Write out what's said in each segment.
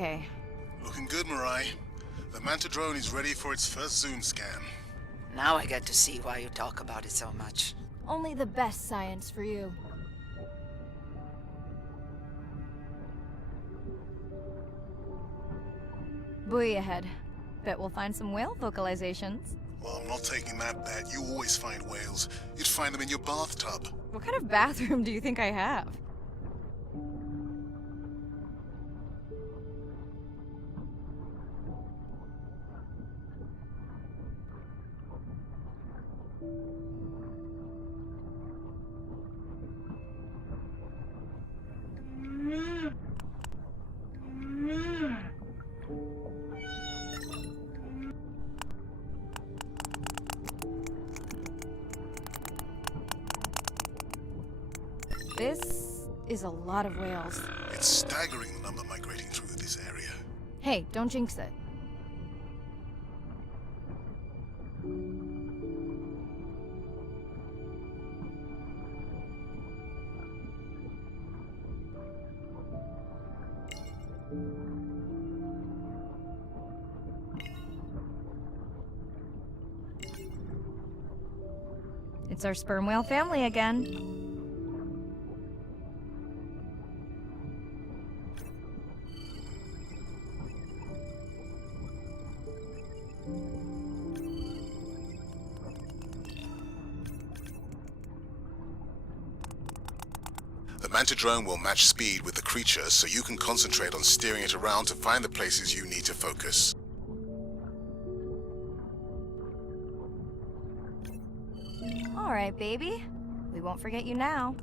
Okay. Looking good, Mirai. The Manta drone is ready for its first zoom scan. Now I get to see why you talk about it so much. Only the best science for you. Buoy ahead. Bet we'll find some whale vocalizations. Well, I'm not taking that bet. You always find whales. You'd find them in your bathtub. What kind of bathroom do you think I have? This is a lot of whales. It's staggering the number migrating through this area. Hey, don't jinx it. It's our sperm whale family again. The Manta drone will match speed with the creature, so you can concentrate on steering it around to find the places you need to focus. All right, baby. We won't forget you now.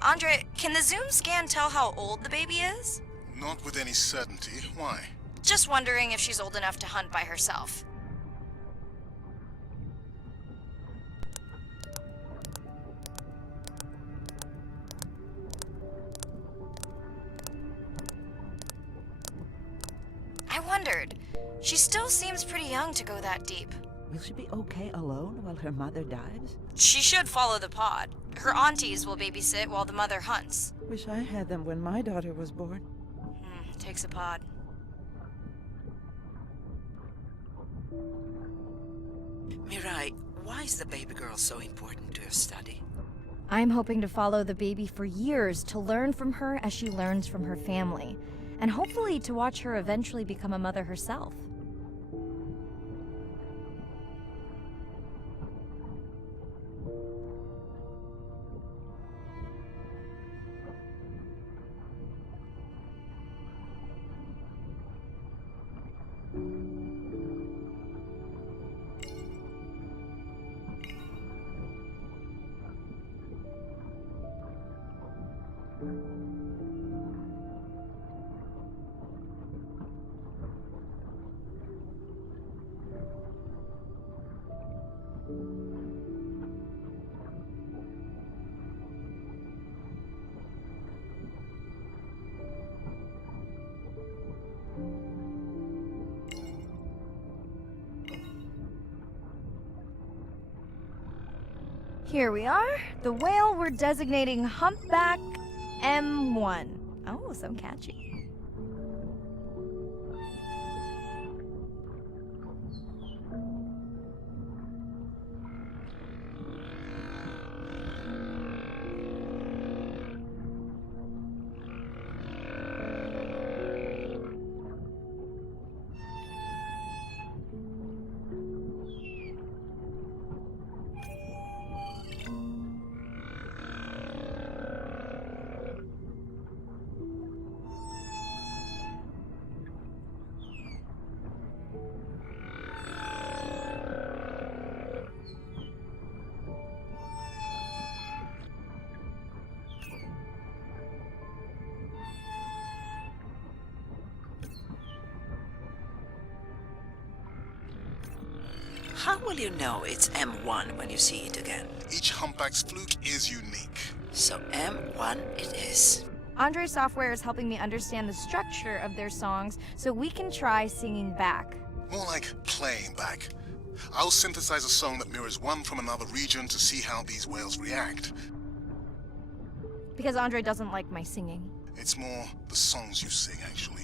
Andre, can the zoom scan tell how old the baby is? Not with any certainty. Why? Just wondering if she's old enough to hunt by herself. I wondered. She still seems pretty young to go that deep. Will she be okay alone while her mother dives? She should follow the pod. Her aunties will babysit while the mother hunts. Wish I had them when my daughter was born. Takes a pod. Mirai, why is the baby girl so important to your study? I'm hoping to follow the baby for years to learn from her as she learns from her family, and hopefully to watch her eventually become a mother herself. Here we are, the whale we're designating Humpback M1. Oh, so catchy. will you know it's M1 when you see it again? Each humpback's fluke is unique. So M1 it is. Andre's software is helping me understand the structure of their songs so we can try singing back. More like playing back. I'll synthesize a song that mirrors one from another region to see how these whales react. Because Andre doesn't like my singing. It's more the songs you sing, actually.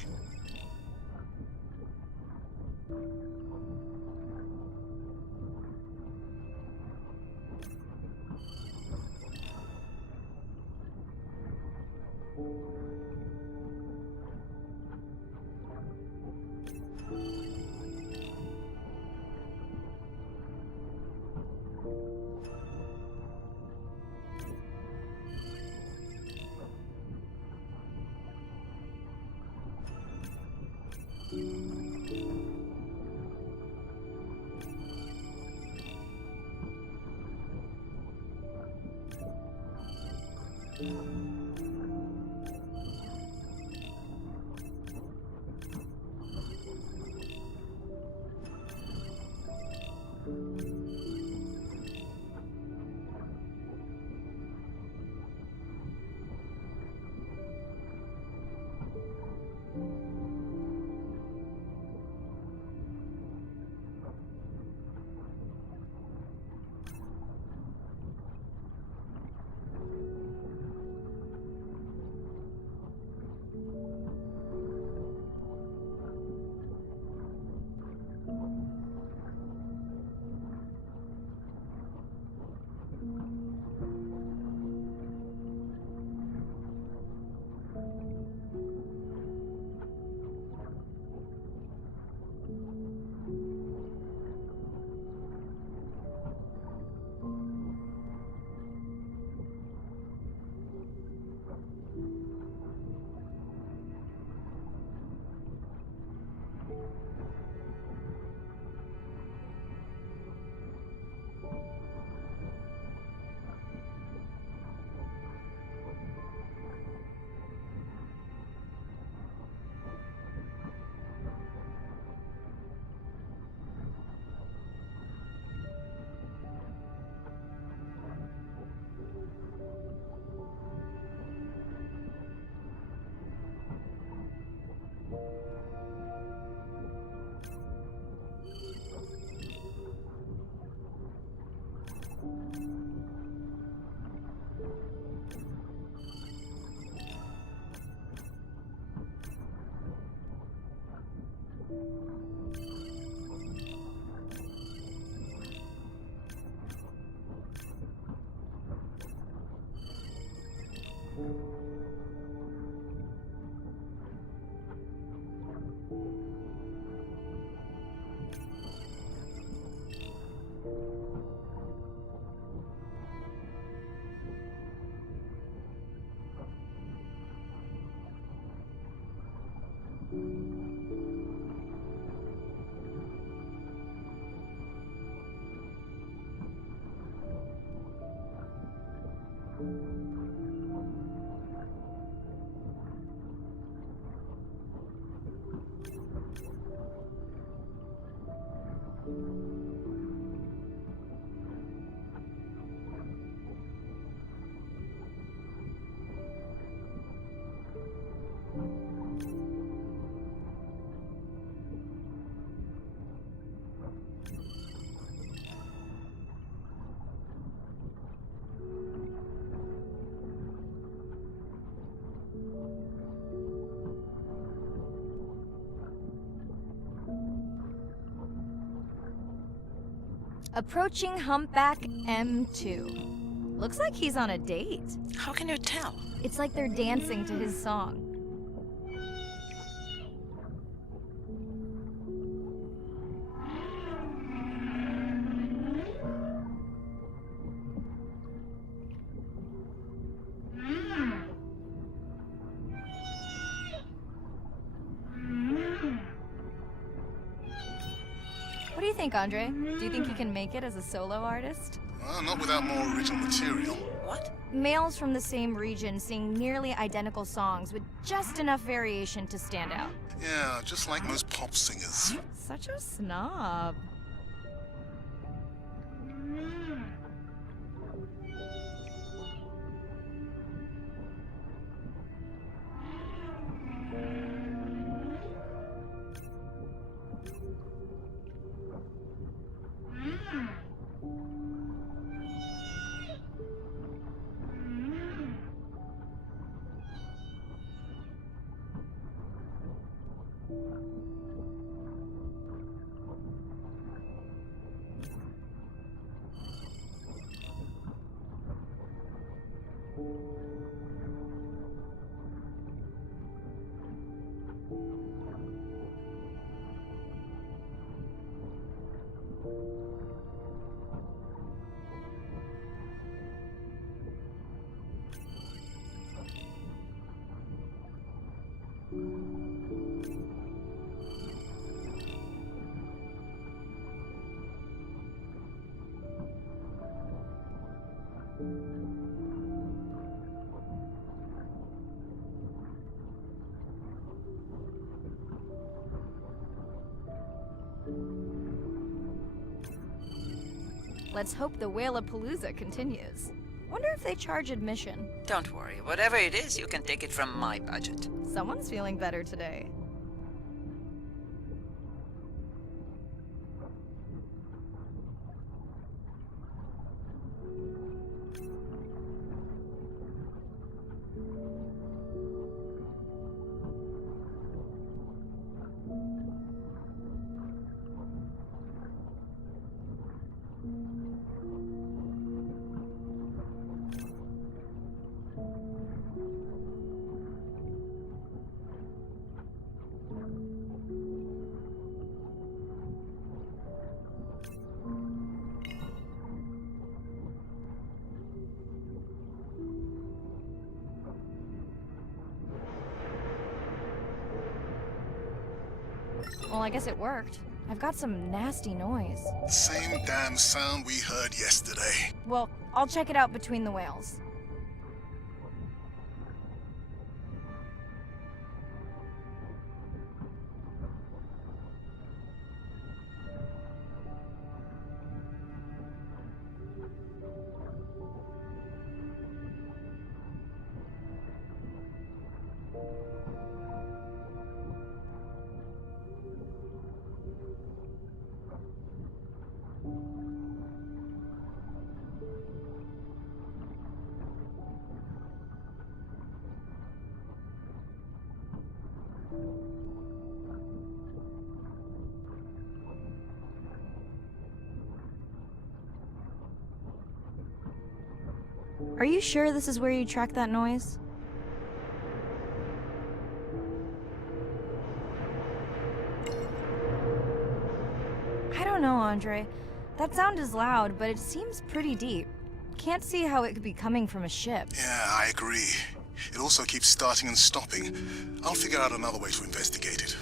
Approaching Humpback M2. Looks like he's on a date. How can you tell? It's like they're dancing to his song. What do you think, Andre? Do you think he can make it as a solo artist? Well, not without more original material. What? Males from the same region sing nearly identical songs with just enough variation to stand out. Yeah, just like most pop singers. Such a snob. Let's hope the Whalapalooza continues. Wonder if they charge admission. Don't worry, whatever it is, you can take it from my budget. Someone's feeling better today. Well, I guess it worked. I've got some nasty noise. Same damn sound we heard yesterday. Well, I'll check it out between the whales. Are you sure this is where you track that noise? I don't know, Andre. That sound is loud, but it seems pretty deep. Can't see how it could be coming from a ship. Yeah, I agree. It also keeps starting and stopping. I'll figure out another way to investigate it.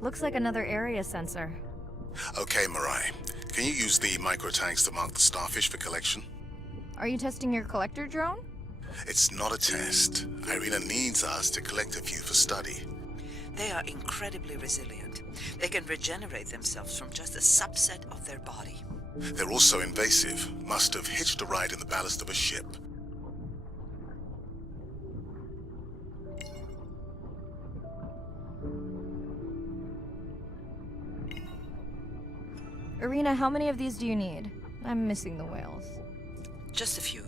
Looks like another area sensor. Okay, Mirai. Can you use the microtags to mark the starfish for collection? Are you testing your collector drone? It's not a test. Irina needs us to collect a few for study. They are incredibly resilient. They can regenerate themselves from just a subset of their body. They're also invasive. Must have hitched a ride in the ballast of a ship. Irina, how many of these do you need? I'm missing the whales. Just a few.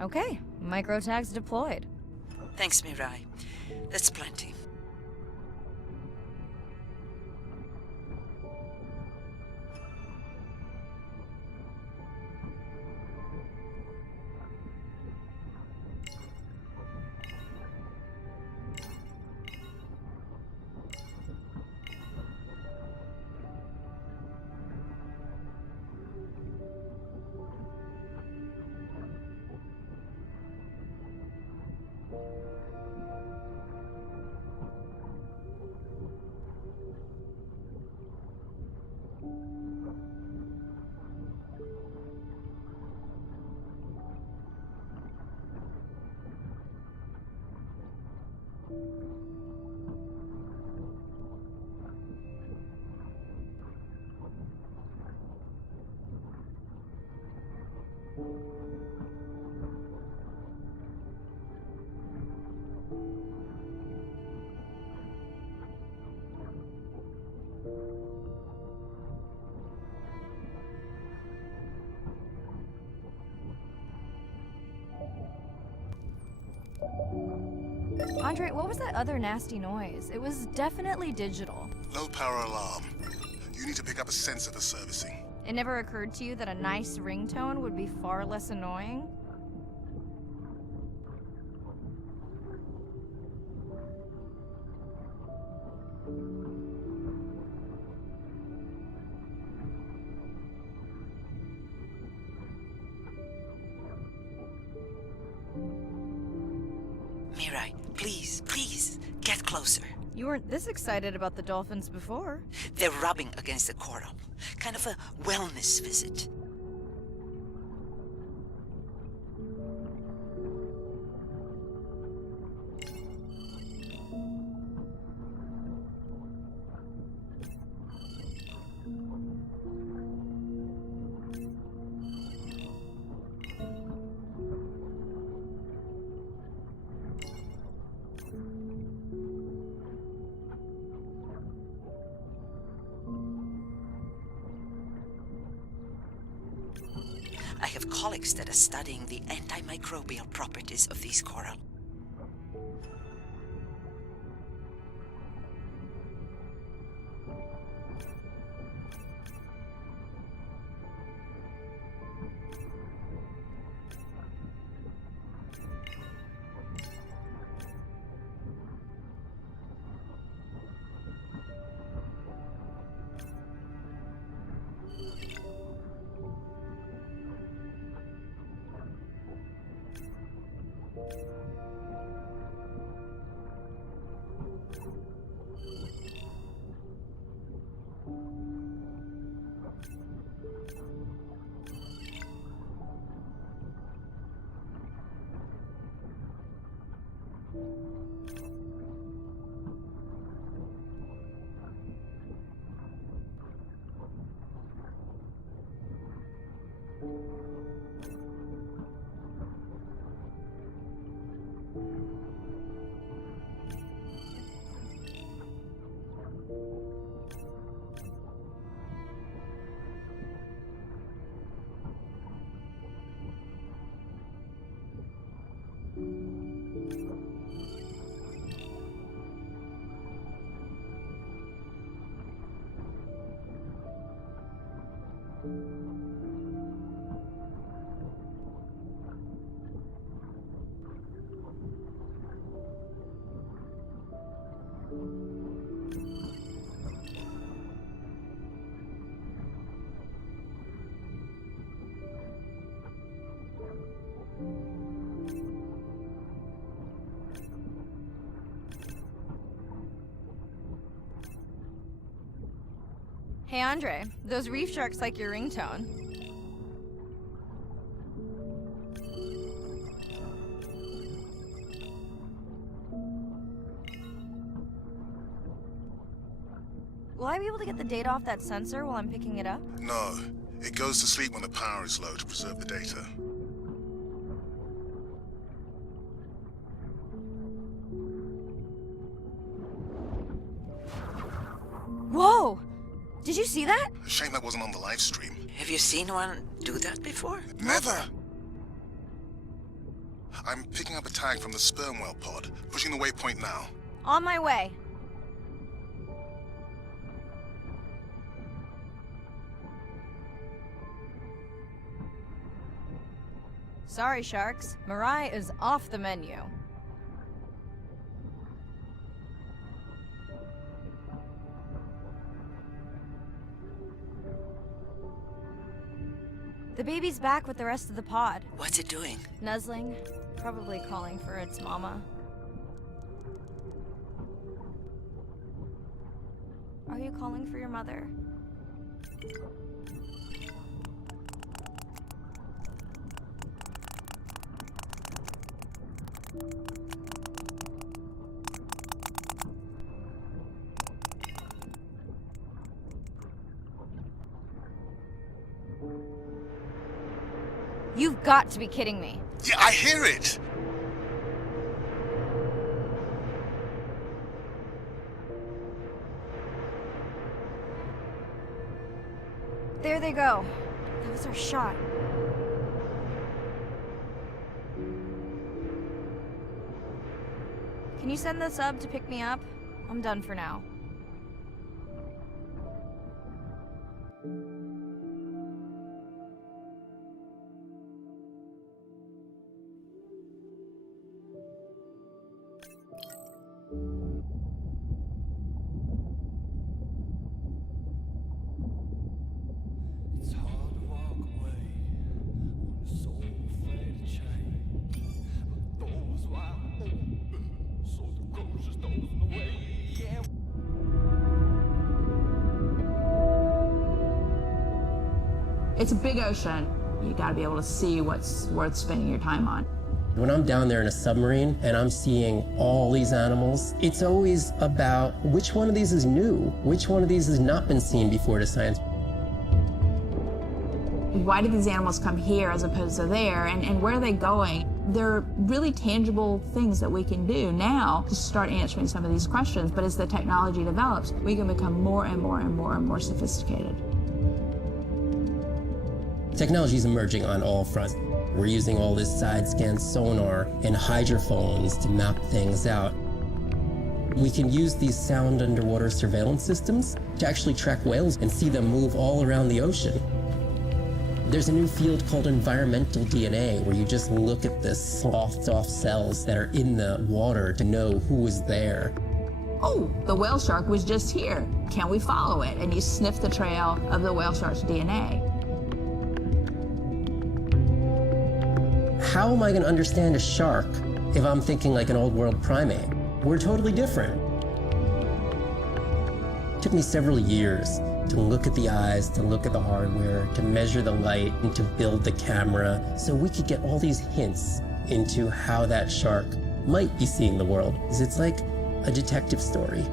Okay, microtags deployed. Thanks, Mirai. That's plenty. Andre, what was that other nasty noise? It was definitely digital. Low power alarm. You need to pick up a sensor for servicing. It never occurred to you that a nice ringtone would be far less annoying? Mirai, please, get closer. You weren't this excited about the dolphins before. They're rubbing against the coral. Kind of a wellness visit. I have colleagues that are studying the antimicrobial properties of these coral. Hey Andre, those reef sharks like your ringtone. Will I be able to get the data off that sensor while I'm picking it up? No, it goes to sleep when the power is low to preserve the data. Whoa! Did you see that? Shame that wasn't on the live stream. Have you seen one do that before? Never! I'm picking up a tag from the sperm whale pod, pushing the waypoint now. On my way. Sorry, sharks. Mirai is off the menu. The baby's back with the rest of the pod. What's it doing? Nuzzling, probably calling for its mama. Are you calling for your mother? You've got to be kidding me. Yeah, I hear it! There they go. That was our shot. Can you send the sub to pick me up? I'm done for now. It's hard to walk away when the soul faded chain. But those wide open, so the closures those in the way. Yeah. It's a big ocean. You gotta be able to see what's worth spending your time on. When I'm down there in a submarine and I'm seeing all these animals, it's always about which one of these is new, which one of these has not been seen before to science. Why did these animals come here as opposed to there, and where are they going? There are really tangible things that we can do now to start answering some of these questions, but as the technology develops, we can become more and more and more and more sophisticated. Technology is emerging on all fronts. We're using all this side-scan sonar and hydrophones to map things out. We can use these sound underwater surveillance systems to actually track whales and see them move all around the ocean. There's a new field called environmental DNA, where you just look at the sloughed off cells that are in the water to know who is there. Oh, the whale shark was just here. Can we follow it? And you sniff the trail of the whale shark's DNA. How am I going to understand a shark if I'm thinking like an old world primate? We're totally different. It took me several years to look at the eyes, to look at the hardware, to measure the light, and to build the camera so we could get all these hints into how that shark might be seeing the world. It's like a detective story.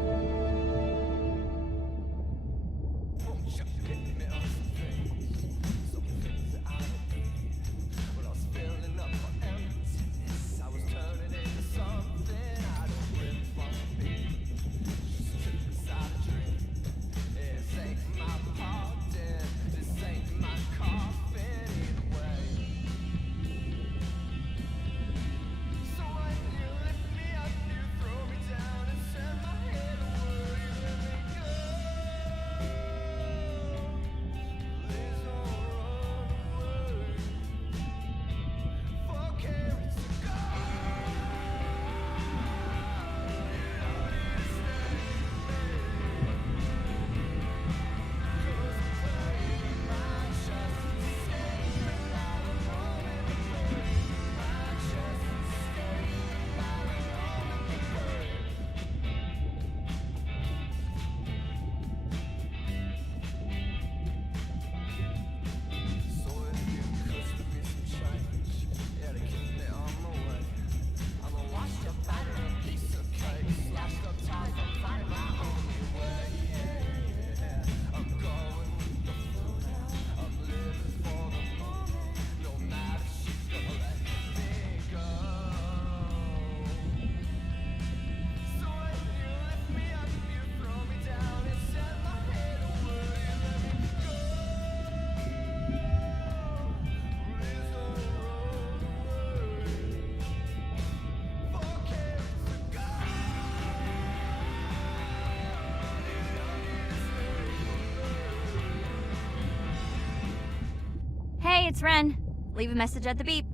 it's Ren. Leave a message at the beep.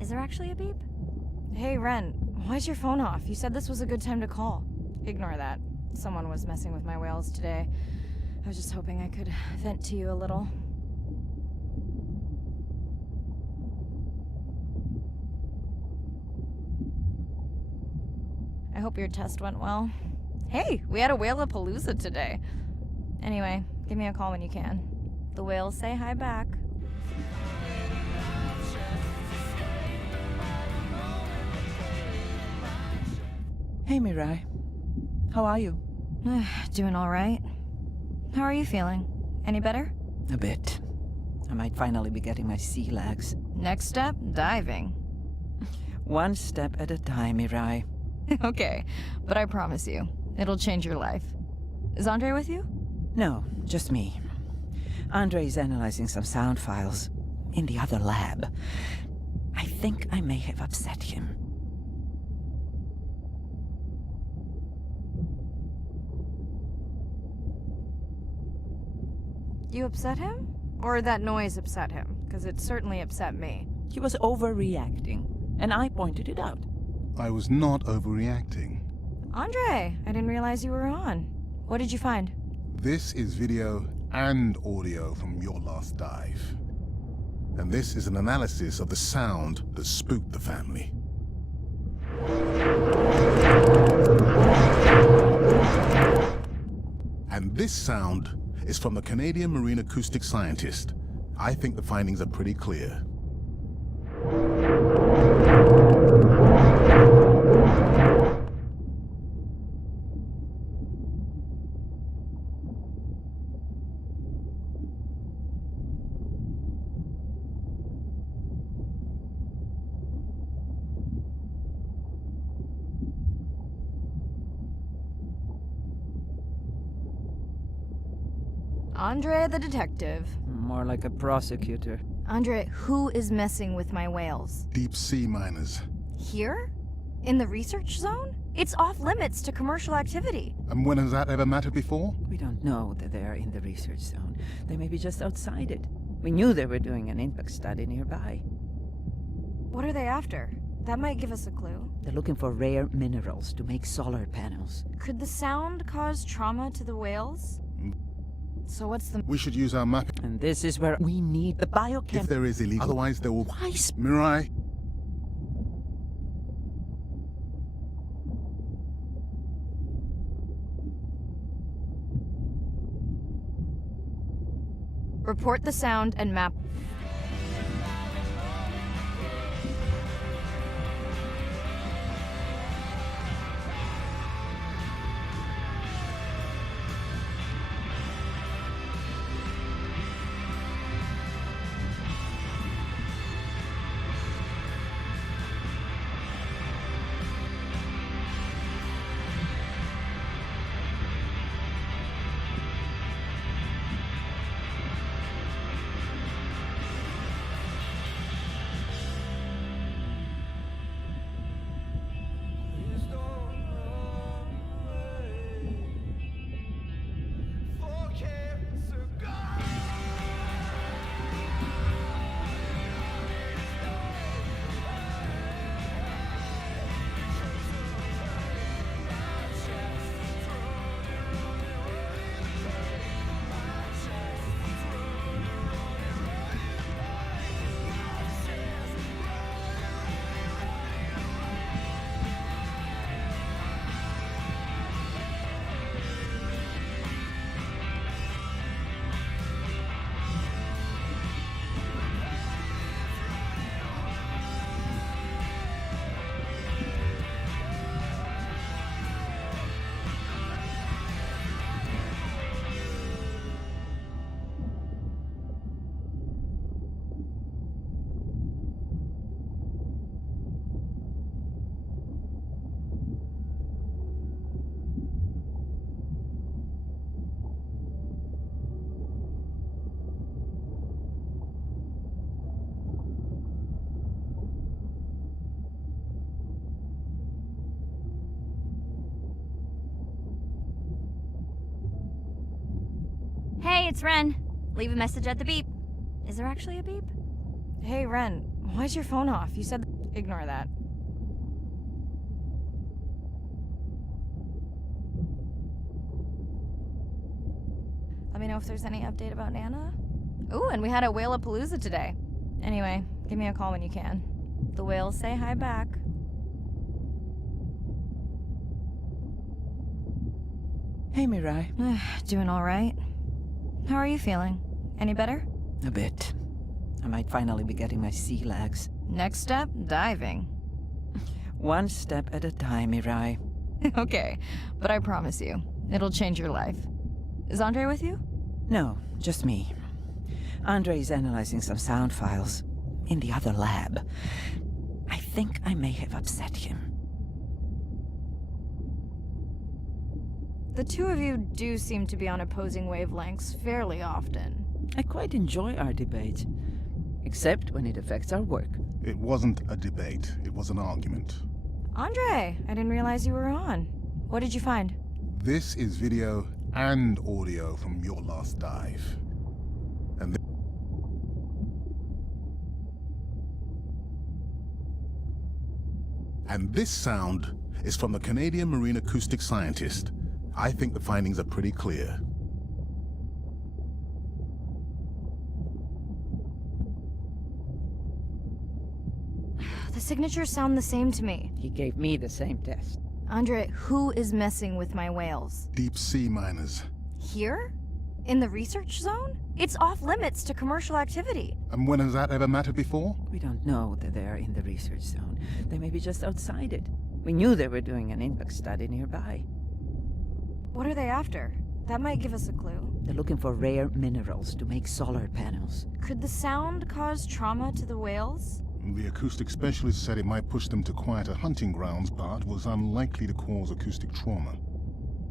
Is there actually a beep? Hey, Ren, why's your phone off? You said this was a good time to call. Ignore that. Someone was messing with my whales today. I was just hoping I could vent to you a little. I hope your test went well. Hey, we had a whale-a-palooza today. Anyway, give me a call when you can. The whales say hi back. Hey, Mirai. How are you? Doing all right. How are you feeling? Any better? A bit. I might finally be getting my sea legs. Next step, diving. One step at a time, Mirai. Okay, but I promise you, it'll change your life. Is Andre with you? No, just me. Andre is analyzing some sound files in the other lab. I think I may have upset him. You upset him? Or that noise upset him? Because it certainly upset me. He was overreacting, and I pointed it out. I was not overreacting. Andre, I didn't realize you were on. What did you find? This is video and audio from your last dive. And this is an analysis of the sound that spooked the family. And this sound is from the Canadian marine acoustic scientist. I think the findings are pretty clear. Andre the detective. More like a prosecutor. Andre, who is messing with my whales? Deep sea miners. Here? In the research zone? It's off limits to commercial activity. And when has that ever mattered before? We don't know that they are in the research zone. They may be just outside it. We knew they were doing an impact study nearby. What are they after? That might give us a clue. They're looking for rare minerals to make solar panels. Could the sound cause trauma to the whales? So what's the... We should use our map And this is where we need the biochem... if there is illegal. Otherwise, there will... Why Mirai, Report the sound and map... Please don't run away. For cancer, God. Hey, it's Ren. Leave a message at the beep. Is there actually a beep? Hey, Ren, why's your phone off? You said... Ignore that. Let me know if there's any update about Nana. Ooh, and we had a whale-a-palooza today. Anyway, give me a call when you can. The whales say hi back. Hey, Mirai. Doing all right. How are you feeling? Any better? A bit. I might finally be getting my sea legs. Next step, diving. One step at a time, Mirai. Okay, but I promise you, it'll change your life. Is Andre with you? No, just me. Andre is analyzing some sound files in the other lab. I think I may have upset him. The two of you do seem to be on opposing wavelengths fairly often. I quite enjoy our debates, except when it affects our work. It wasn't a debate, it was an argument. Andre, I didn't realize you were on. What did you find? This is video and audio from your last dive. And this sound is from the Canadian marine acoustic scientist. I think the findings are pretty clear. The signatures sound the same to me. He gave me the same test. Andre, who is messing with my whales? Deep sea miners. Here? In the research zone? It's off limits to commercial activity. And when has that ever mattered before? We don't know that they're in the research zone. They may be just outside it. We knew they were doing an impact study nearby. What are they after? That might give us a clue. They're looking for rare minerals to make solar panels. Could the sound cause trauma to the whales? The acoustic specialist said it might push them to quieter hunting grounds, but was unlikely to cause acoustic trauma.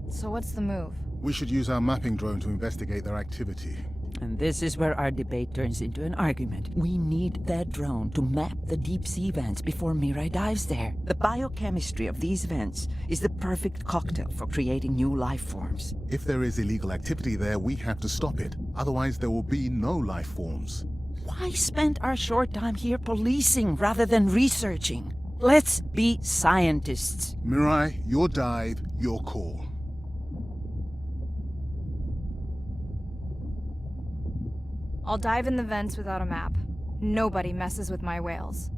So what's the move? We should use our mapping drone to investigate their activity. And this is where our debate turns into an argument. We need that drone to map the deep sea vents before Mirai dives there. The biochemistry of these vents is the perfect cocktail for creating new life forms. If there is illegal activity there, we have to stop it. Otherwise, there will be no life forms. Why spend our short time here policing rather than researching? Let's be scientists. Mirai, your dive, your call. I'll dive in the vents without a map. Nobody messes with my whales.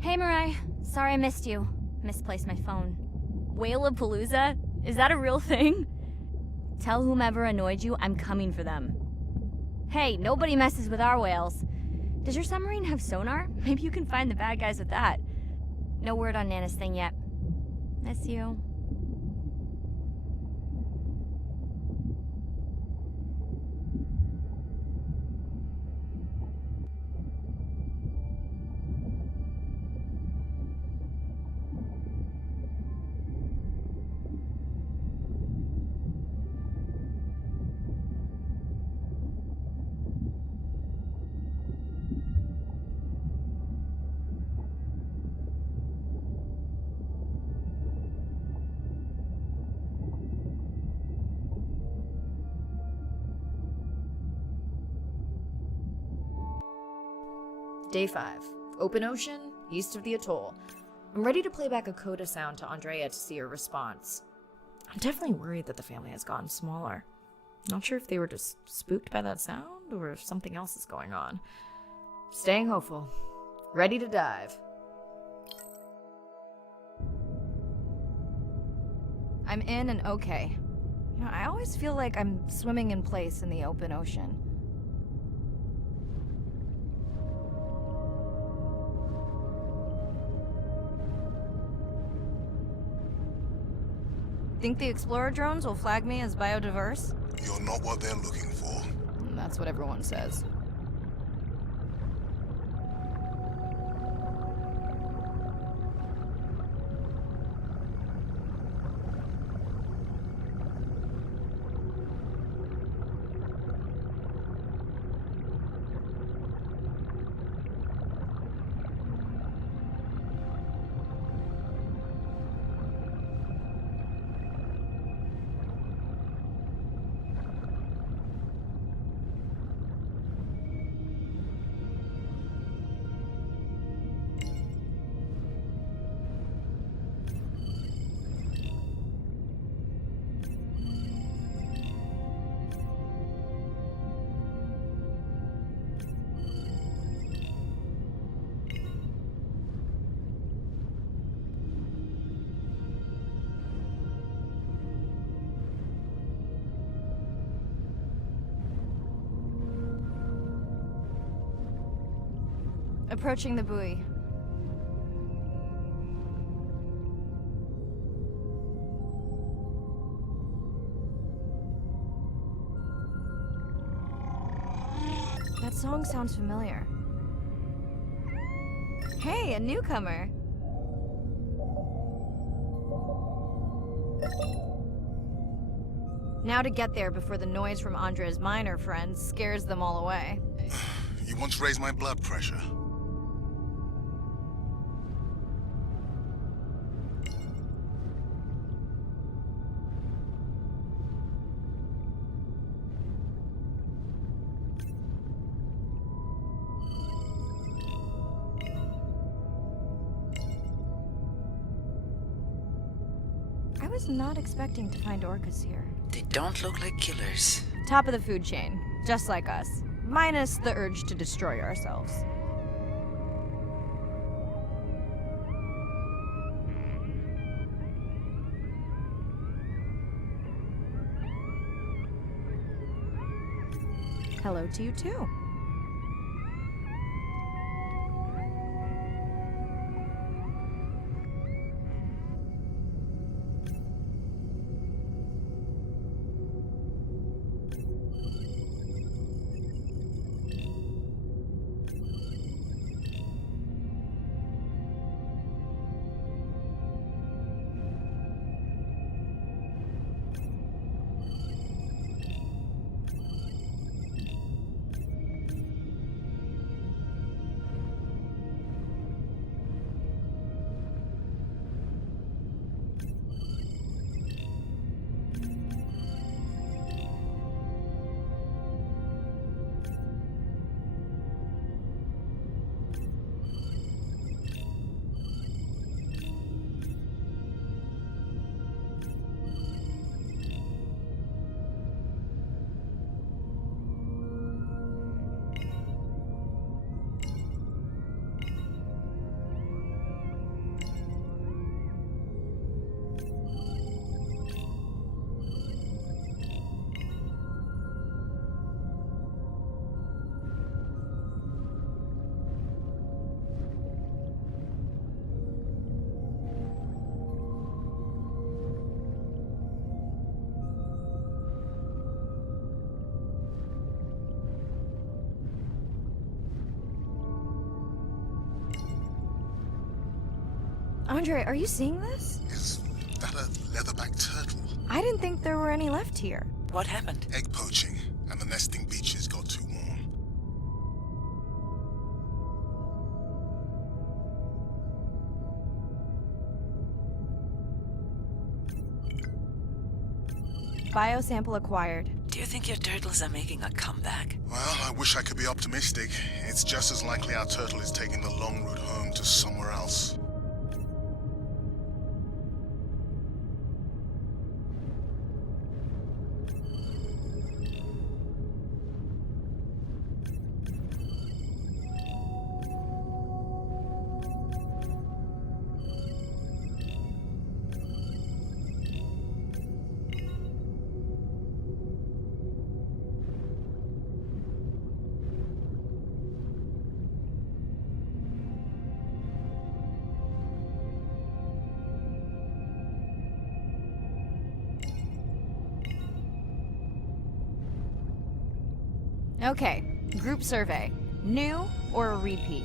Hey, Mirai. Sorry I missed you. Misplaced my phone. Whale-a-palooza? Is that a real thing? Tell whomever annoyed you I'm coming for them. Hey, nobody messes with our whales. Does your submarine have sonar? Maybe you can find the bad guys with that. No word on Nana's thing yet. Miss you. Day 5. Open ocean, east of the atoll. I'm ready to play back a coda sound to Andrea to see her response. I'm definitely worried that the family has gotten smaller. Not sure if they were just spooked by that sound or if something else is going on. Staying hopeful. Ready to dive. I'm in and okay. You know, I always feel like I'm swimming in place in the open ocean. Think the Explorer drones will flag me as biodiverse? You're not what they're looking for. That's what everyone says. Approaching the buoy. That song sounds familiar. Hey, a newcomer! Now to get there before the noise from Andre's miner friends scares them all away. You once raised my blood pressure. I was not expecting to find orcas here. They don't look like killers. Top of the food chain, just like us. Minus the urge to destroy ourselves. Hello to you too. Andre, are you seeing this? Is that a leatherback turtle? I didn't think there were any left here. What happened? Egg poaching, and the nesting beaches got too warm. Biosample acquired. Do you think your turtles are making a comeback? Well, I wish I could be optimistic. It's just as likely our turtle is taking the long route home to somewhere else. Okay, group survey. New or a repeat?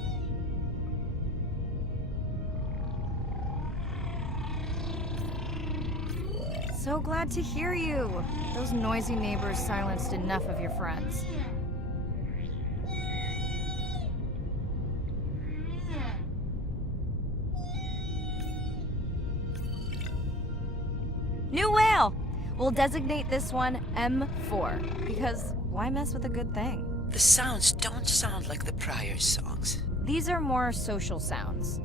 So glad to hear you. Those noisy neighbors silenced enough of your friends. New whale! We'll designate this one M4, because why mess with a good thing? The sounds don't sound like the prior songs. These are more social sounds.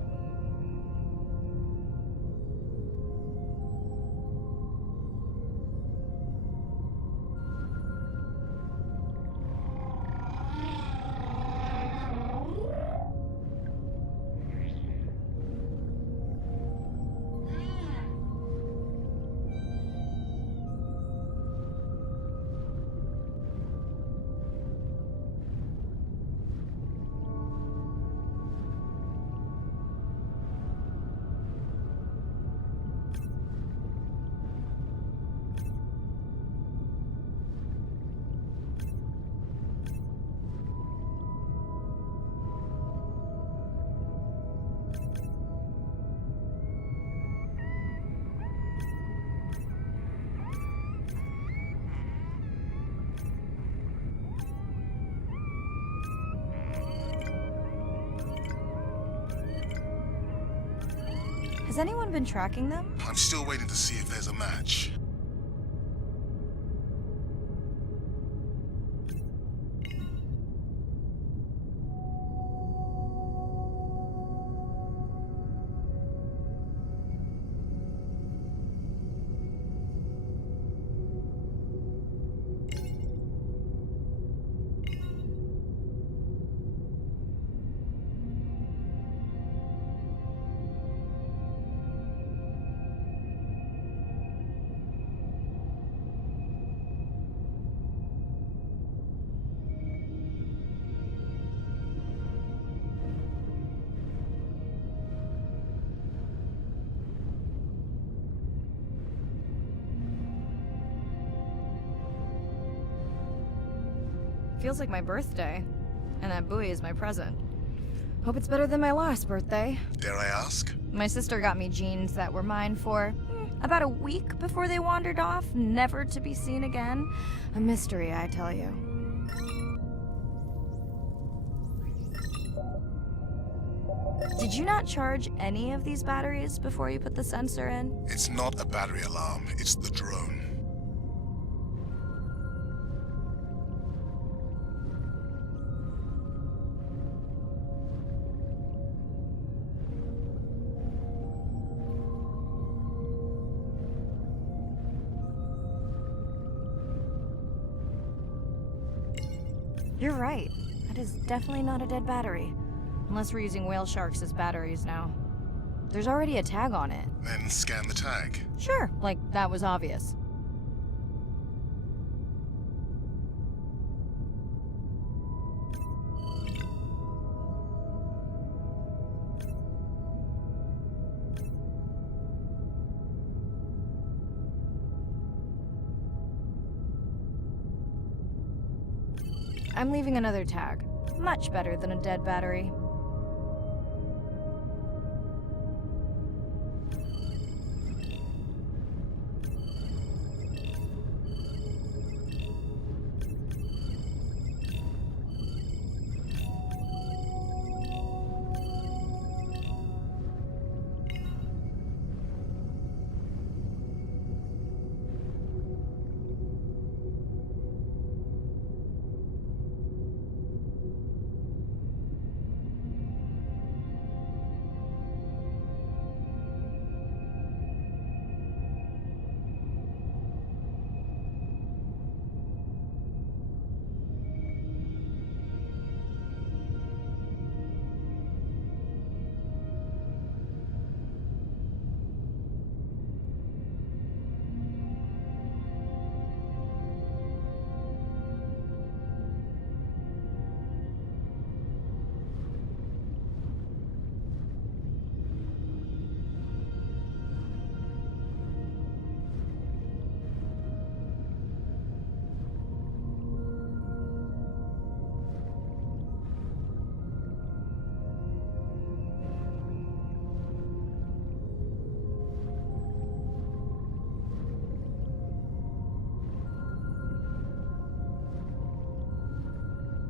Has anyone been tracking them? I'm still waiting to see if there's a match. Feels like my birthday. And that buoy is my present. Hope it's better than my last birthday. Dare I ask? My sister got me jeans that were mine for about a week before they wandered off, never to be seen again. A mystery, I tell you. Did you not charge any of these batteries before you put the sensor in? It's not a battery alarm, it's the drone. You're right. That is definitely not a dead battery. Unless we're using whale sharks as batteries now. There's already a tag on it. Then scan the tag. Sure, like that was obvious. I'm leaving another tag. Much better than a dead battery.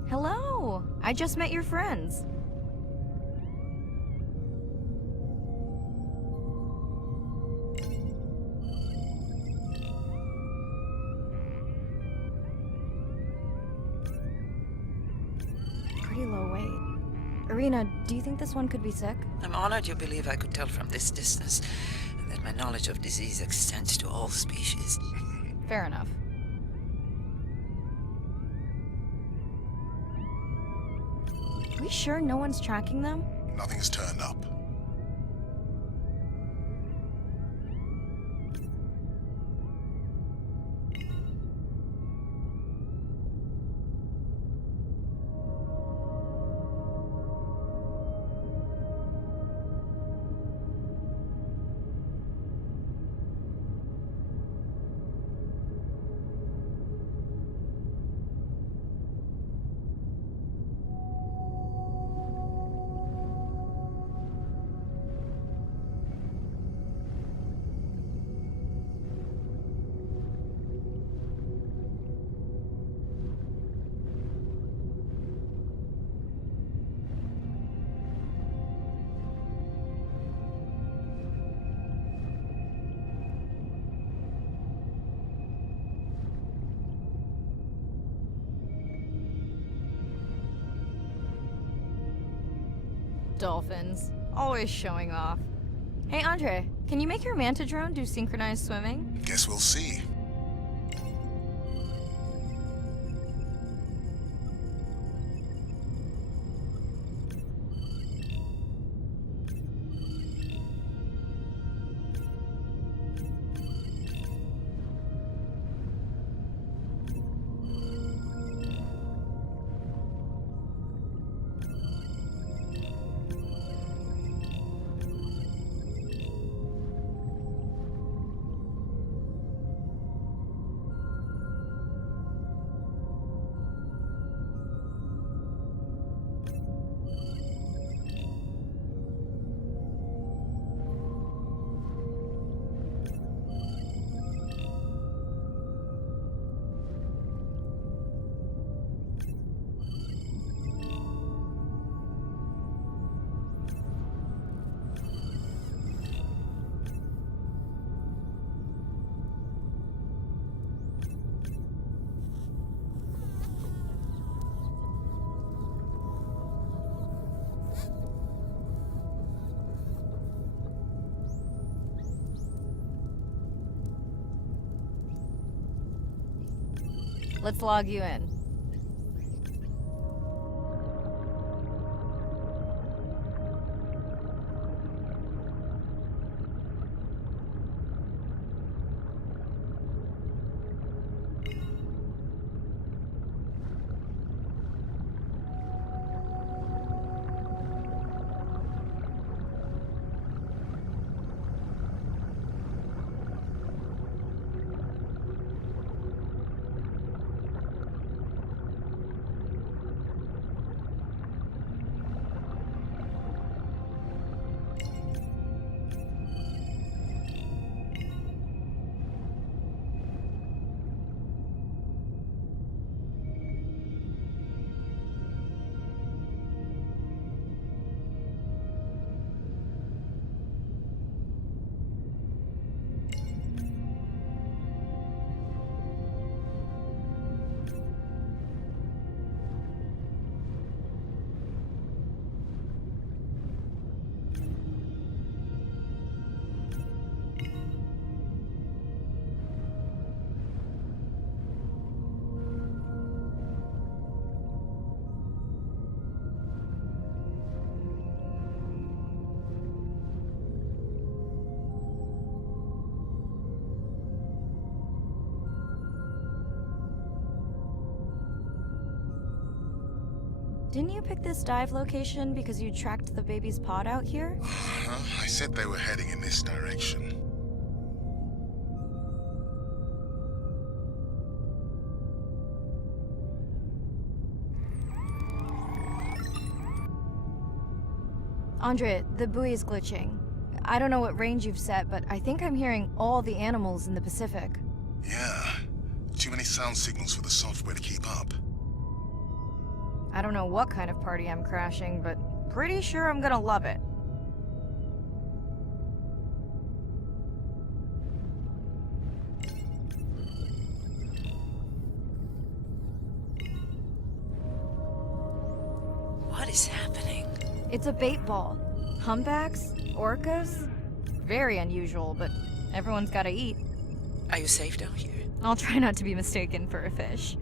Hello! I just met your friends. Pretty low weight. Irina, do you think this one could be sick? I'm honored you believe I could tell from this distance, and that my knowledge of disease extends to all species. Fair enough. Are we sure no one's tracking them? Nothing's turned up. dolphins. Always showing off. Hey, Andre, can you make your manta drone do synchronized swimming? Guess we'll see. Let's log you in. Didn't you pick this dive location because you tracked the baby's pod out here? I said they were heading in this direction. Andre, the buoy's glitching. I don't know what range you've set, but I think I'm hearing all the animals in the Pacific. Yeah. Too many sound signals for the software to keep up. I don't know what kind of party I'm crashing, but pretty sure I'm gonna love it. What is happening? It's a bait ball. Humpbacks? Orcas? Very unusual, but everyone's gotta eat. Are you safe down here? I'll try not to be mistaken for a fish.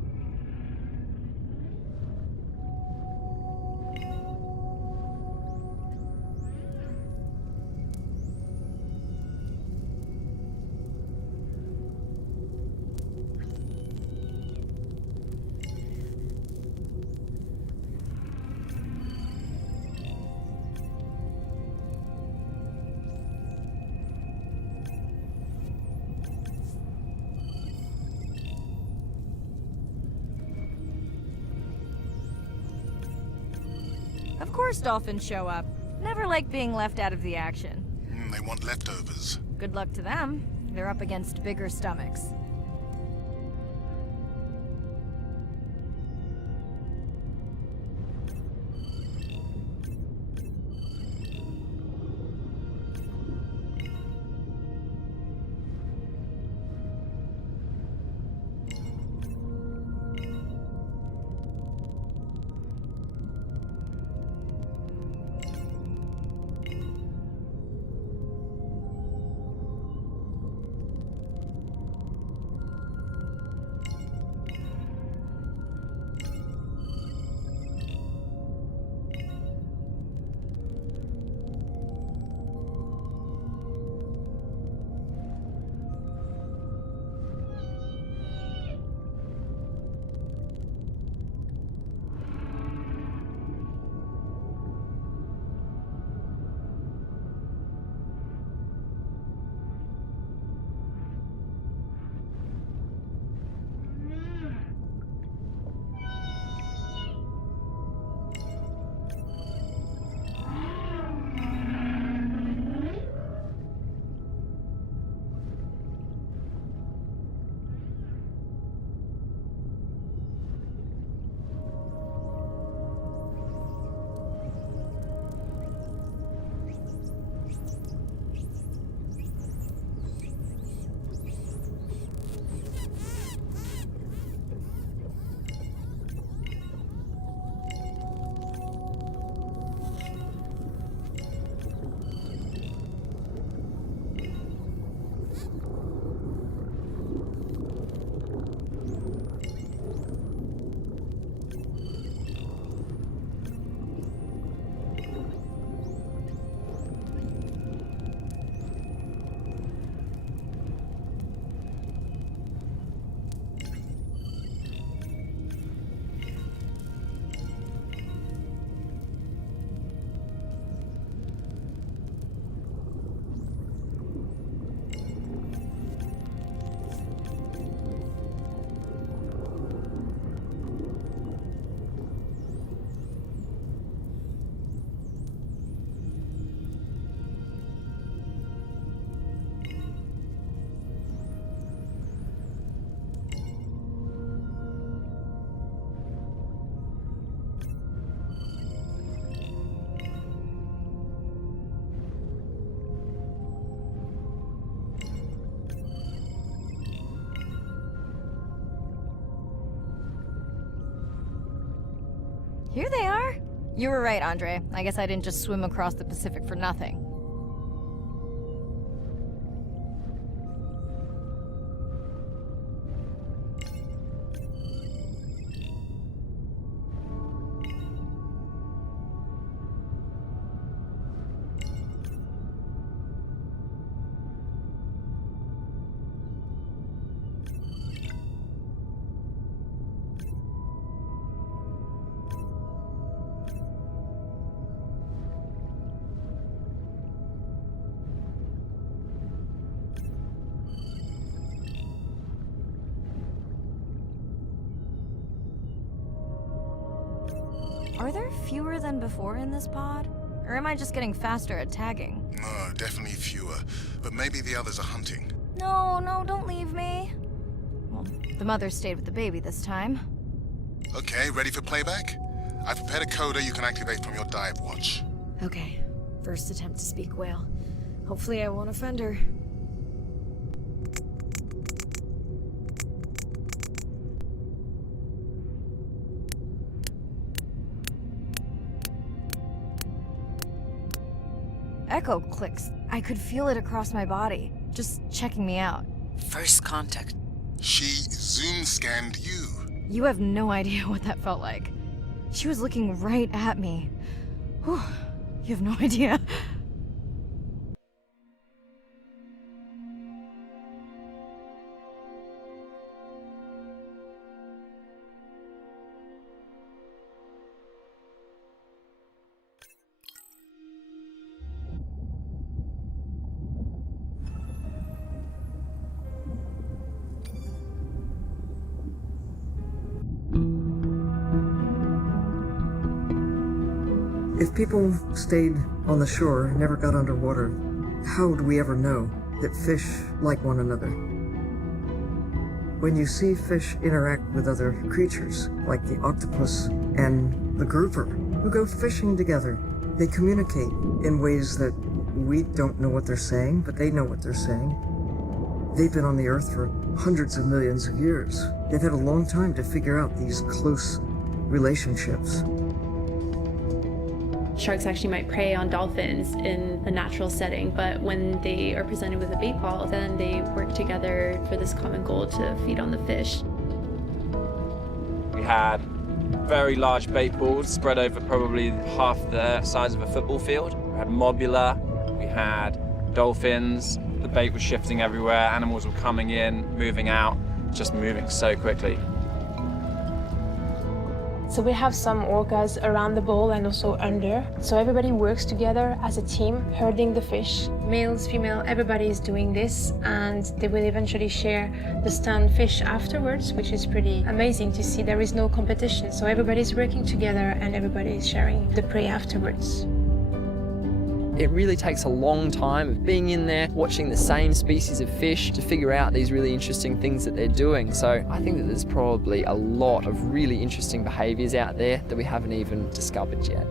Of course dolphins show up. Never like being left out of the action. They want leftovers. Good luck to them. They're up against bigger stomachs. Here they are. You were right, Andre. I guess I didn't just swim across the Pacific for nothing. Are there fewer than before in this pod? Or am I just getting faster at tagging? No, definitely fewer. But maybe the others are hunting. No, don't leave me. Well, the mother stayed with the baby this time. Okay, ready for playback? I've prepared a coder you can activate from your dive watch. Okay, first attempt to speak whale. Hopefully I won't offend her. Echo clicks. I could feel it across my body, just checking me out. First contact. She zoom scanned you. You have no idea what that felt like. She was looking right at me. Whew, you have no idea. If people stayed on the shore, never got underwater, how would we ever know that fish like one another? When you see fish interact with other creatures, like the octopus and the grouper, who go fishing together, they communicate in ways that we don't know what they're saying, but they know what they're saying. They've been on the Earth for hundreds of millions of years. They've had a long time to figure out these close relationships. Sharks actually might prey on dolphins in a natural setting, but when they are presented with a bait ball, then they work together for this common goal to feed on the fish. We had very large bait balls spread over probably half the size of a football field. We had mobula, we had dolphins, the bait was shifting everywhere, animals were coming in, moving out, just moving so quickly. So we have some orcas around the bowl and also under. So everybody works together as a team, herding the fish. Males, female, everybody is doing this, and they will eventually share the stunned fish afterwards, which is pretty amazing to see. There is no competition, so everybody's working together and everybody is sharing the prey afterwards. It really takes a long time of being in there, watching the same species of fish to figure out these really interesting things that they're doing. So I think that there's probably a lot of really interesting behaviours out there that we haven't even discovered yet.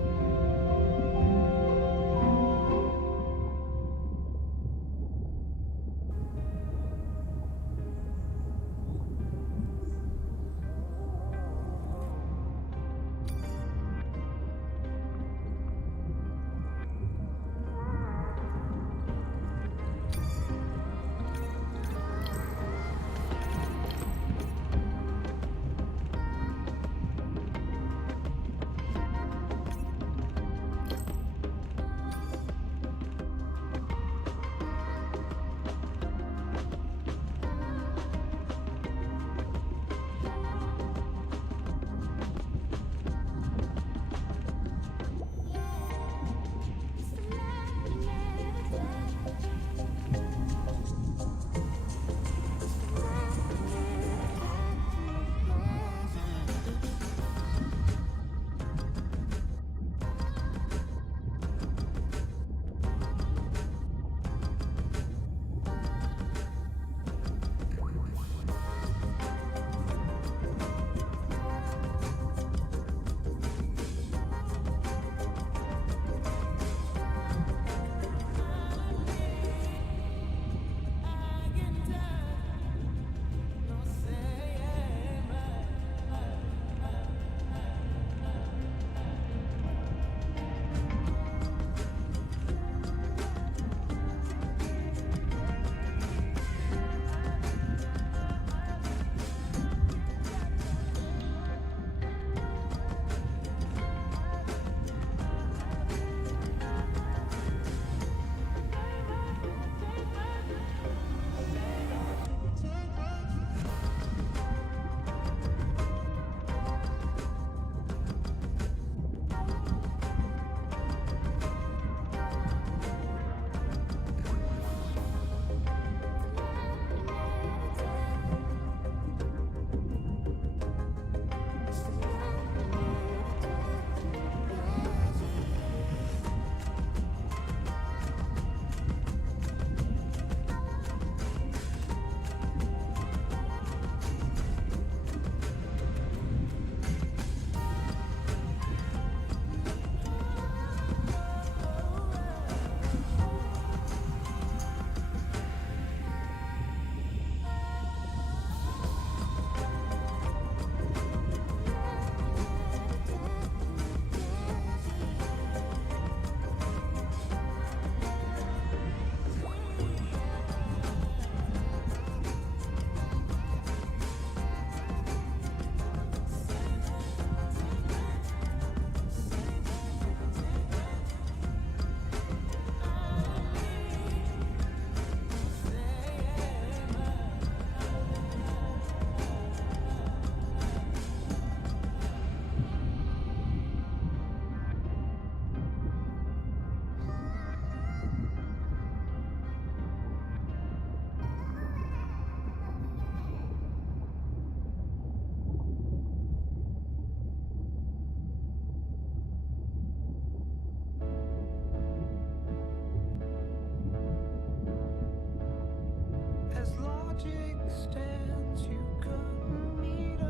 distance, you couldn't meet a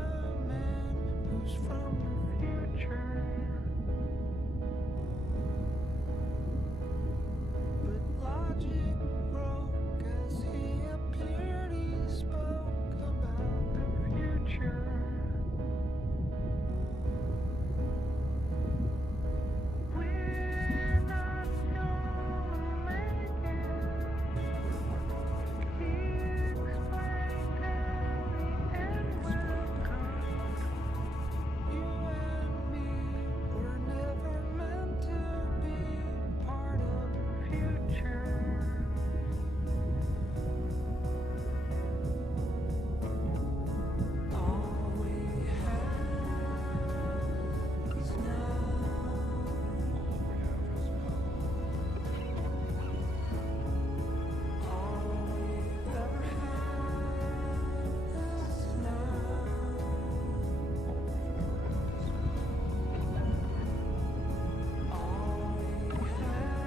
man who's from the future. But logic broke as he appeared. He spoke about the future. We're not gonna make it. He explained how the end will come. You and me were never meant to be part of the future. All we have is now. All we've ever had is now. All we have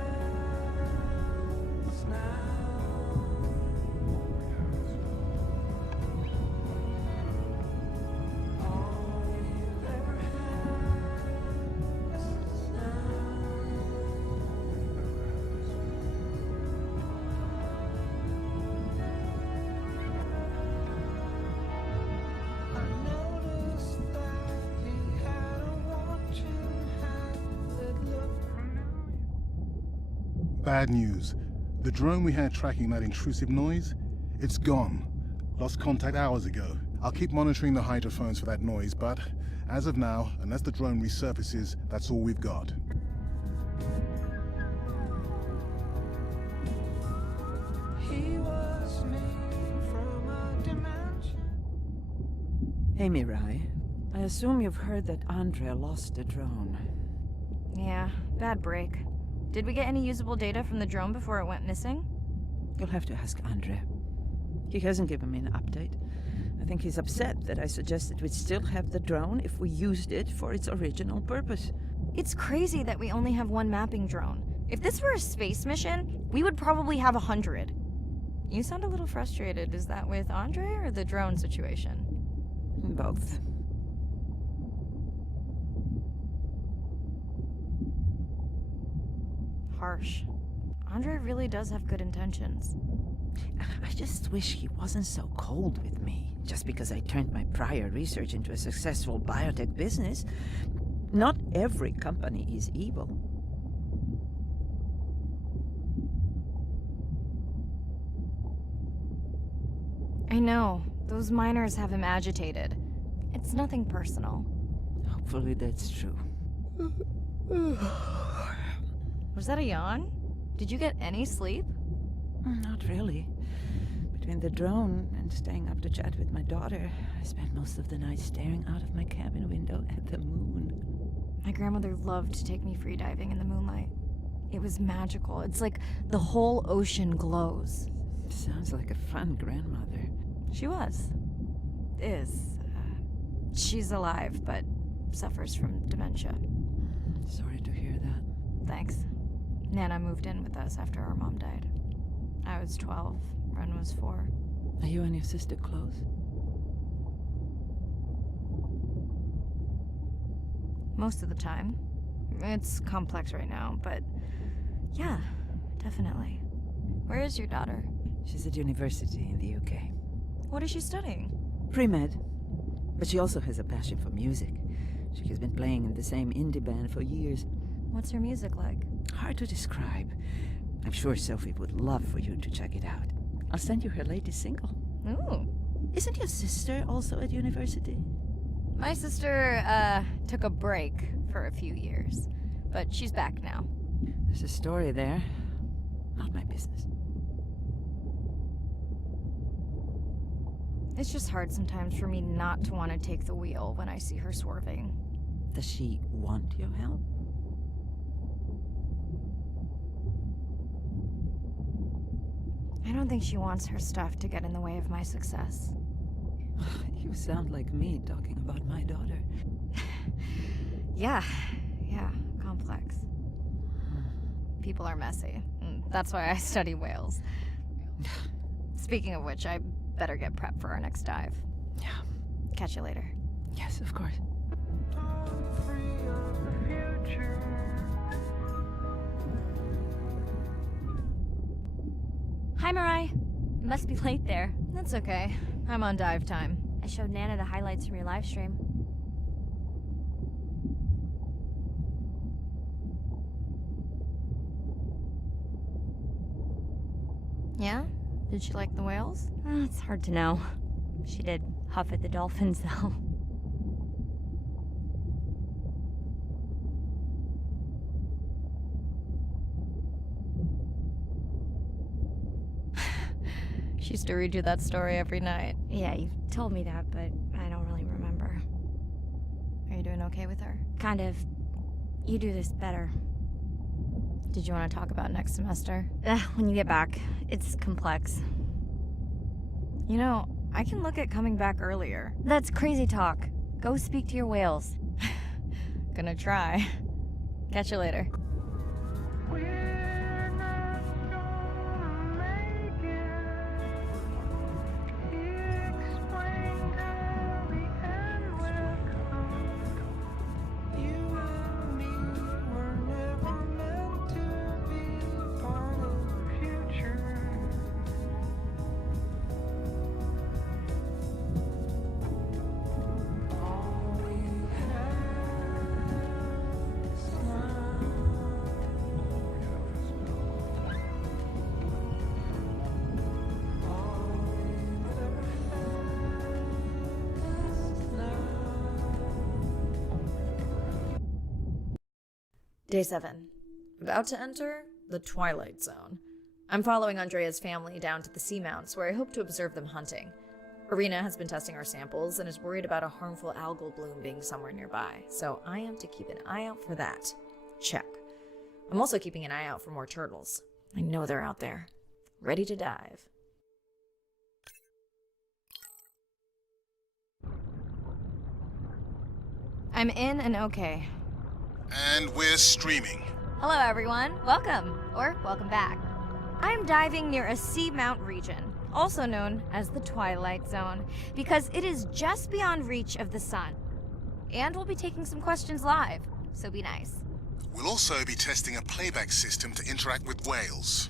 is now. All we've ever had is I noticed that he had a watching hat that looked familiar. Bad news. The drone we had tracking that intrusive noise, it's gone. Lost contact hours ago. I'll keep monitoring the hydrophones for that noise, but as of now, unless the drone resurfaces, that's all we've got. He was made from a dimension. Hey, Mirai. I assume you've heard that Andrea lost a drone. Yeah, bad break. Did we get any usable data from the drone before it went missing? You'll have to ask Andrea. He hasn't given me an update. I think he's upset that I suggested we'd still have the drone if we used it for its original purpose. It's crazy that we only have one mapping drone. If this were a space mission, we would probably have 100. You sound a little frustrated. Is that with Andre or the drone situation? Both. Harsh. Andre really does have good intentions. I just wish he wasn't so cold with me, just because I turned my prior research into a successful biotech business. Not every company is evil. I know. Those miners have him agitated. It's nothing personal. Hopefully that's true. Was that a yawn? Did you get any sleep? Not really. Between the drone and staying up to chat with my daughter, I spent most of the night staring out of my cabin window at the moon. My grandmother loved to take me freediving in the moonlight. It was magical. It's like the whole ocean glows. Sounds like a fun grandmother. She was. Is. She's alive, but suffers from dementia. Sorry to hear that. Thanks. Nana moved in with us after our mom died. I was 12. Ren was 4. Are you and your sister close? Most of the time. It's complex right now, but yeah, definitely. Where is your daughter? She's at university in the UK. What is she studying? Pre-med. But she also has a passion for music. She has been playing in the same indie band for years. What's her music like? Hard to describe. I'm sure Sophie would love for you to check it out. I'll send you her latest single. Ooh. Isn't your sister also at university? My sister, took a break for a few years, but she's back now. There's a story there. Not my business. It's just hard sometimes for me not to want to take the wheel when I see her swerving. Does she want your help? I don't think she wants her stuff to get in the way of my success. You sound like me talking about my daughter. Yeah, complex. People are messy. That's why I study whales. Speaking of which, I better get prepped for our next dive. Yeah. Catch you later. Yes, of course. Hi, Mirai. It must be late there. That's okay. I'm on dive time. I showed Nana the highlights from your live stream. Yeah? Did she like the whales? It's hard to know. She did huff at the dolphins, though. She used to read you that story every night. Yeah, you've told me that, but I don't really remember. Are you doing okay with her? Kind of. You do this better. Did you want to talk about next semester? When you get back. It's complex. You know, I can look at coming back earlier. That's crazy talk. Go speak to your whales. Gonna try. Catch you later. Day 7. About to enter the Twilight Zone. I'm following Andrea's family down to the seamounts where I hope to observe them hunting. Irina has been testing our samples and is worried about a harmful algal bloom being somewhere nearby, so I am to keep an eye out for that. Check. I'm also keeping an eye out for more turtles. I know they're out there, ready to dive. I'm in and okay. And we're streaming. Hello, everyone. Welcome, or welcome back. I'm diving near a seamount region, also known as the Twilight Zone, because it is just beyond reach of the sun. And we'll be taking some questions live, so be nice. We'll also be testing a playback system to interact with whales.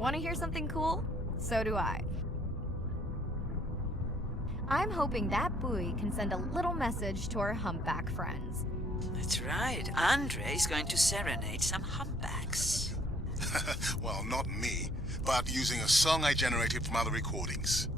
Want to hear something cool? So do I. I'm hoping that buoy can send a little message to our humpback friends. That's right. Andre is going to serenade some humpbacks. Well, not me, but using a song I generated from other recordings.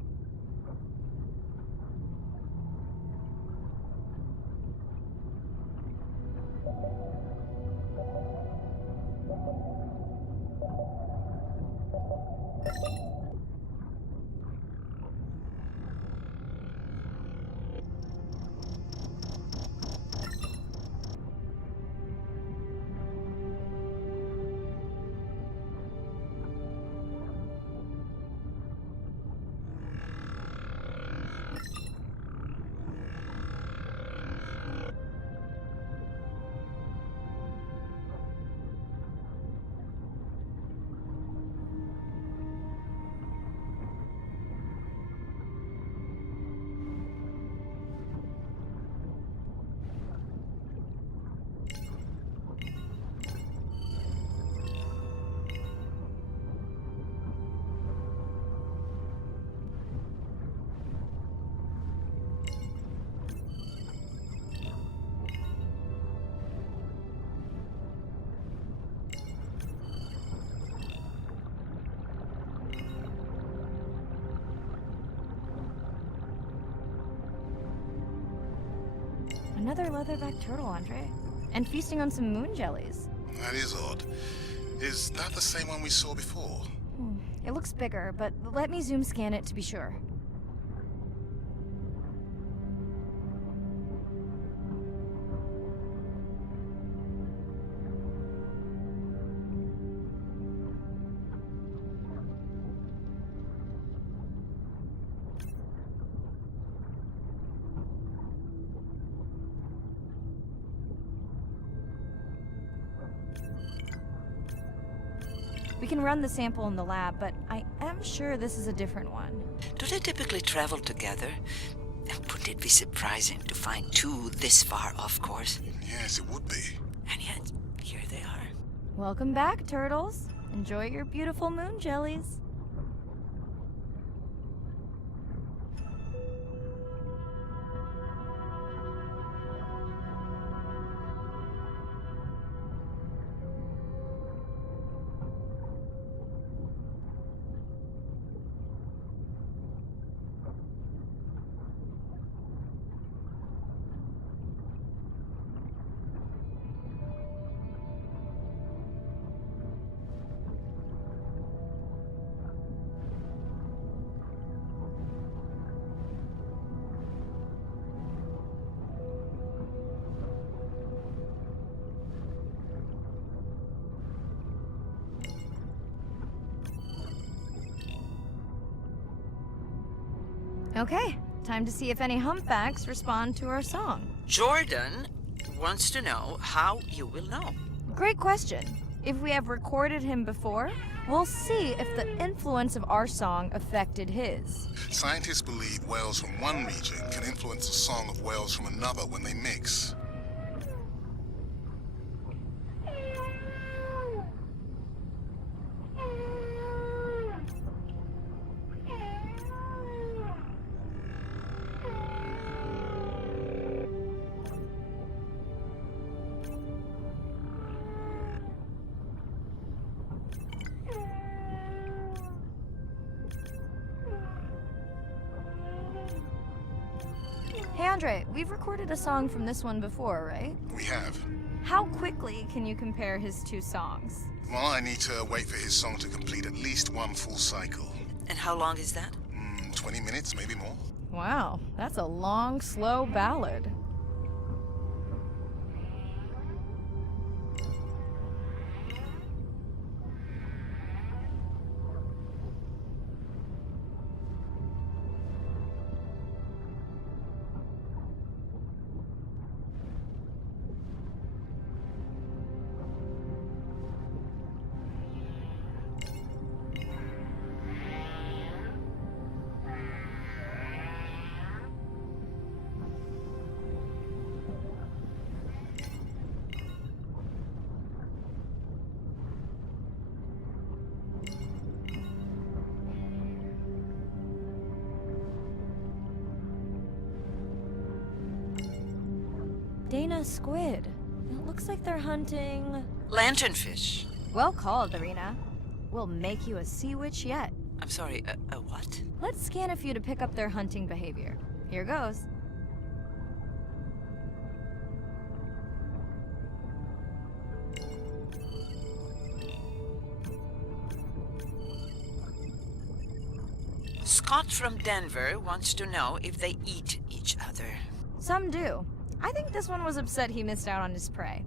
Another leatherback turtle, Andre. And feasting on some moon jellies. That is odd. Is that the same one we saw before? It looks bigger, but let me zoom scan it to be sure. We can run the sample in the lab, but I am sure this is a different one. Do they typically travel together? Wouldn't it be surprising to find two this far off course? Yes, it would be. And yet, here they are. Welcome back, turtles. Enjoy your beautiful moon jellies. Okay, time to see if any humpbacks respond to our song. Jordan wants to know how you will know. Great question. If we have recorded him before, we'll see if the influence of our song affected his. Scientists believe whales from one region can influence the song of whales from another when they mix. Hey Andre, we've recorded a song from this one before, right? We have. How quickly can you compare his two songs? Well, I need to wait for his song to complete at least one full cycle. And how long is that? 20 minutes, maybe more. Wow, that's a long, slow ballad. Dana squid. It looks like they're hunting... Lanternfish. Well called, Irina. We'll make you a sea witch yet. I'm sorry, a what? Let's scan a few to pick up their hunting behavior. Here goes. Scott from Denver wants to know if they eat each other. Some do. I think this one was upset he missed out on his prey.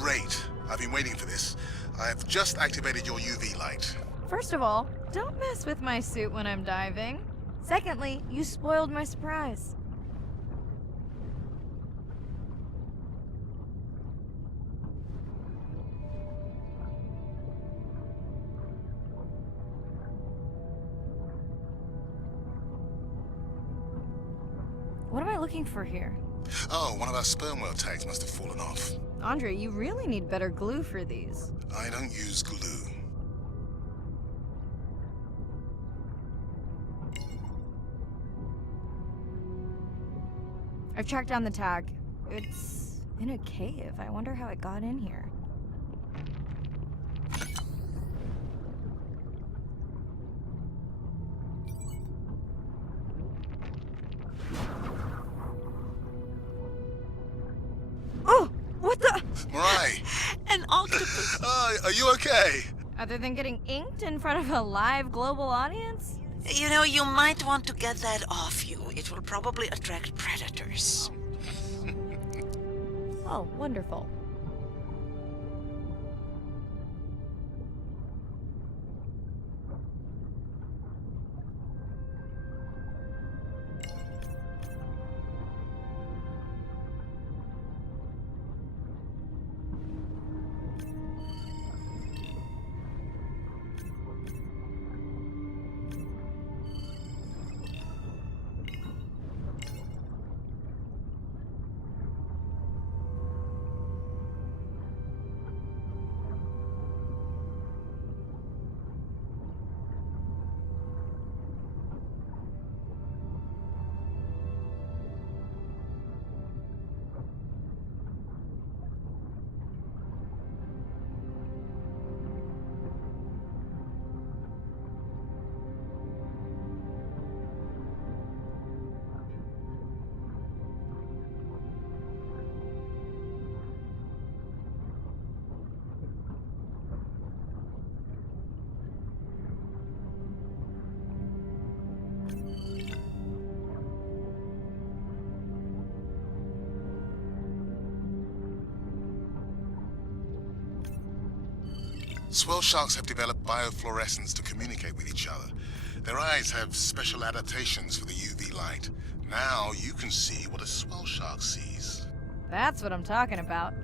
Great. I've been waiting for this. I've just activated your UV light. First of all, don't mess with my suit when I'm diving. Secondly, you spoiled my surprise. What am I looking for here? Oh, one of our sperm whale tags must have fallen off. Andre, you really need better glue for these. I don't use glue. I've tracked down the tag. It's in a cave. I wonder how it got in here. Oh! What the? Mirai! An octopus! Are you okay? Other than getting inked in front of a live global audience? You know, you might want to get that off you. It will probably attract predators. Oh, wonderful. Swell sharks have developed biofluorescence to communicate with each other. Their eyes have special adaptations for the UV light. Now you can see what a swell shark sees. That's what I'm talking about.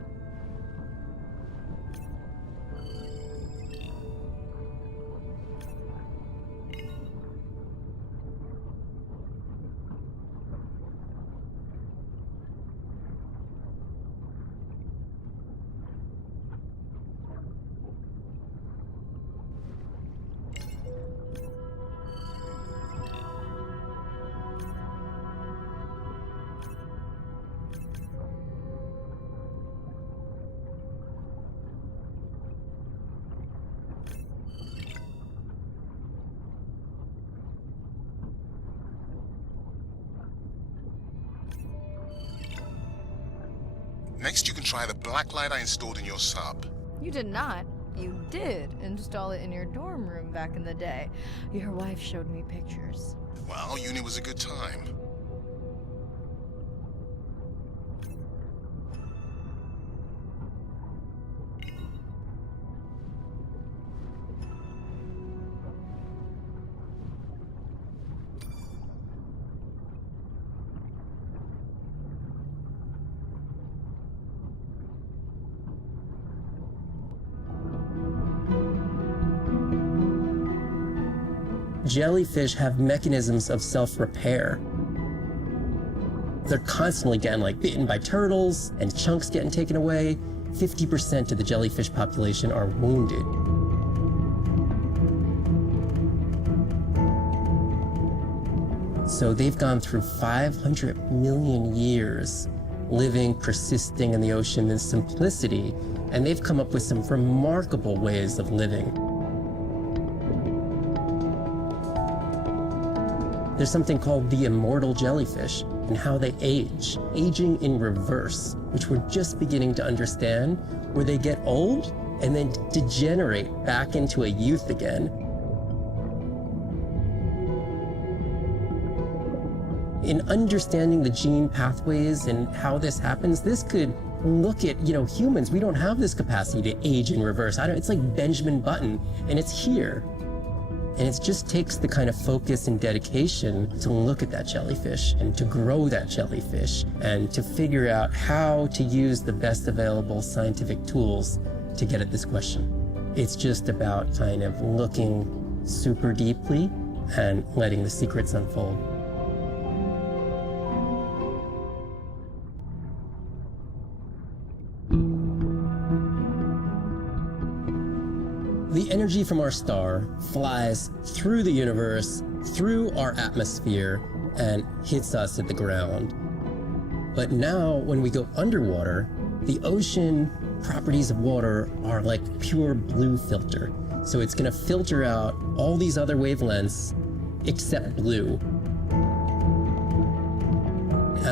Next, you can try the black light I installed in your sub. You did not. You did install it in your dorm room back in the day. Your wife showed me pictures. Well, uni was a good time. Jellyfish have mechanisms of self-repair. They're constantly getting bitten by turtles and chunks getting taken away. 50% of the jellyfish population are wounded. So they've gone through 500 million years living, persisting in the ocean in simplicity, and they've come up with some remarkable ways of living. There's something called the immortal jellyfish and how they age, aging in reverse, which we're just beginning to understand, where they get old and then degenerate back into a youth again. In understanding the gene pathways and how this happens, this could look at, humans. We don't have this capacity to age in reverse. It's like Benjamin Button, and it's here. And it just takes the kind of focus and dedication to look at that jellyfish and to grow that jellyfish and to figure out how to use the best available scientific tools to get at this question. It's just about kind of looking super deeply and letting the secrets unfold. The energy from our star flies through the universe, through our atmosphere, and hits us at the ground. But now, when we go underwater, the ocean properties of water are like pure blue filter. So it's going to filter out all these other wavelengths except blue.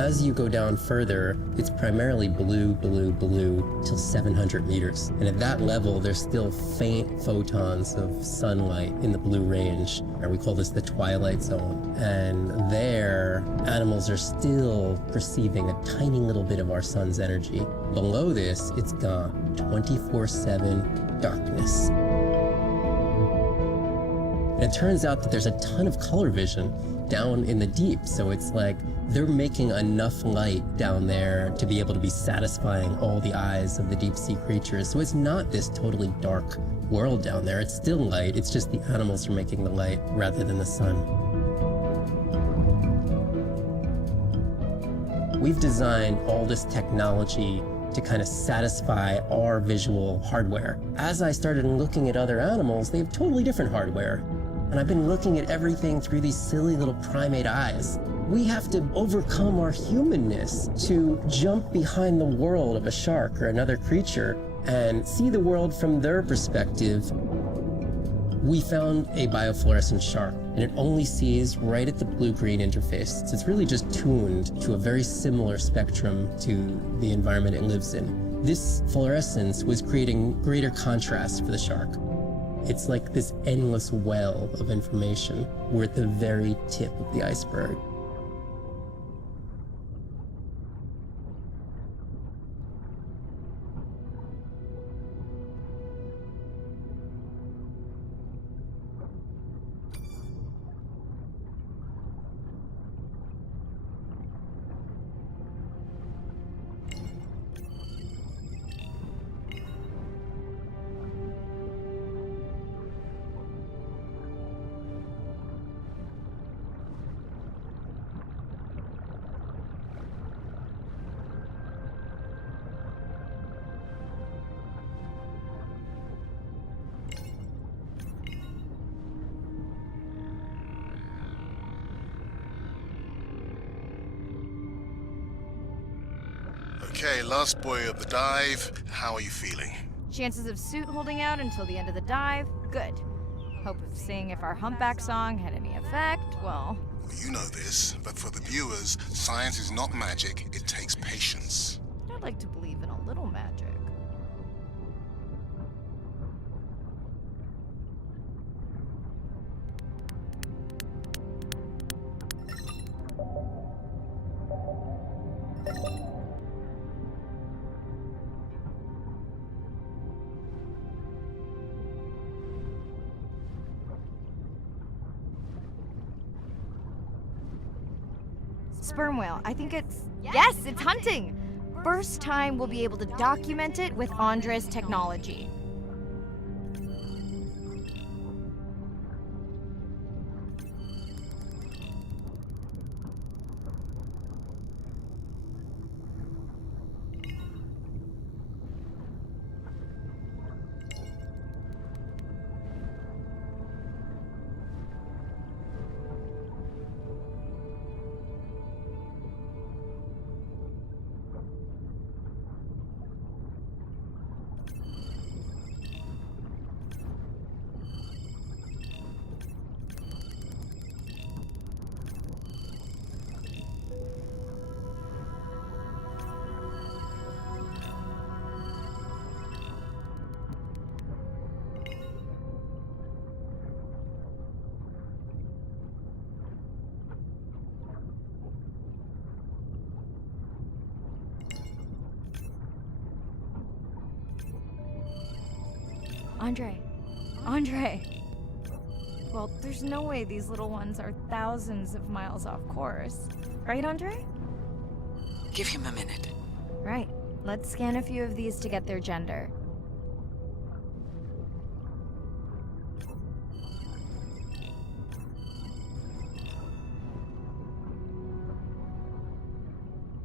As you go down further, it's primarily blue, blue, blue till 700 meters. And at that level, there's still faint photons of sunlight in the blue range, and we call this the twilight zone. And there, animals are still perceiving a tiny little bit of our sun's energy. Below this, it's gone. 24/7 darkness. And it turns out that there's a ton of color vision down in the deep, so it's like they're making enough light down there to be able to be satisfying all the eyes of the deep sea creatures. So it's not this totally dark world down there. It's still light, it's just the animals are making the light rather than the sun. We've designed all this technology to kind of satisfy our visual hardware. As I started looking at other animals, they have totally different hardware. And I've been looking at everything through these silly little primate eyes. We have to overcome our humanness to jump behind the world of a shark or another creature and see the world from their perspective. We found a biofluorescent shark, and it only sees right at the blue-green interface. So it's really just tuned to a very similar spectrum to the environment it lives in. This fluorescence was creating greater contrast for the shark. It's like this endless well of information. We're at the very tip of the iceberg. Okay, last boy of the dive. How are you feeling? Chances of suit holding out until the end of the dive? Good. Hope of seeing if our humpback song had any effect, well... You know this, but for the viewers, science is not magic, it takes patience. I'd like to believe in a little magic. Sperm whale. I think it's... Yes, it's hunting! First time we'll be able to document it with Andre's technology. Andre. Well, there's no way these little ones are thousands of miles off course. Right, Andre? Give him a minute. Right. Let's scan a few of these to get their gender.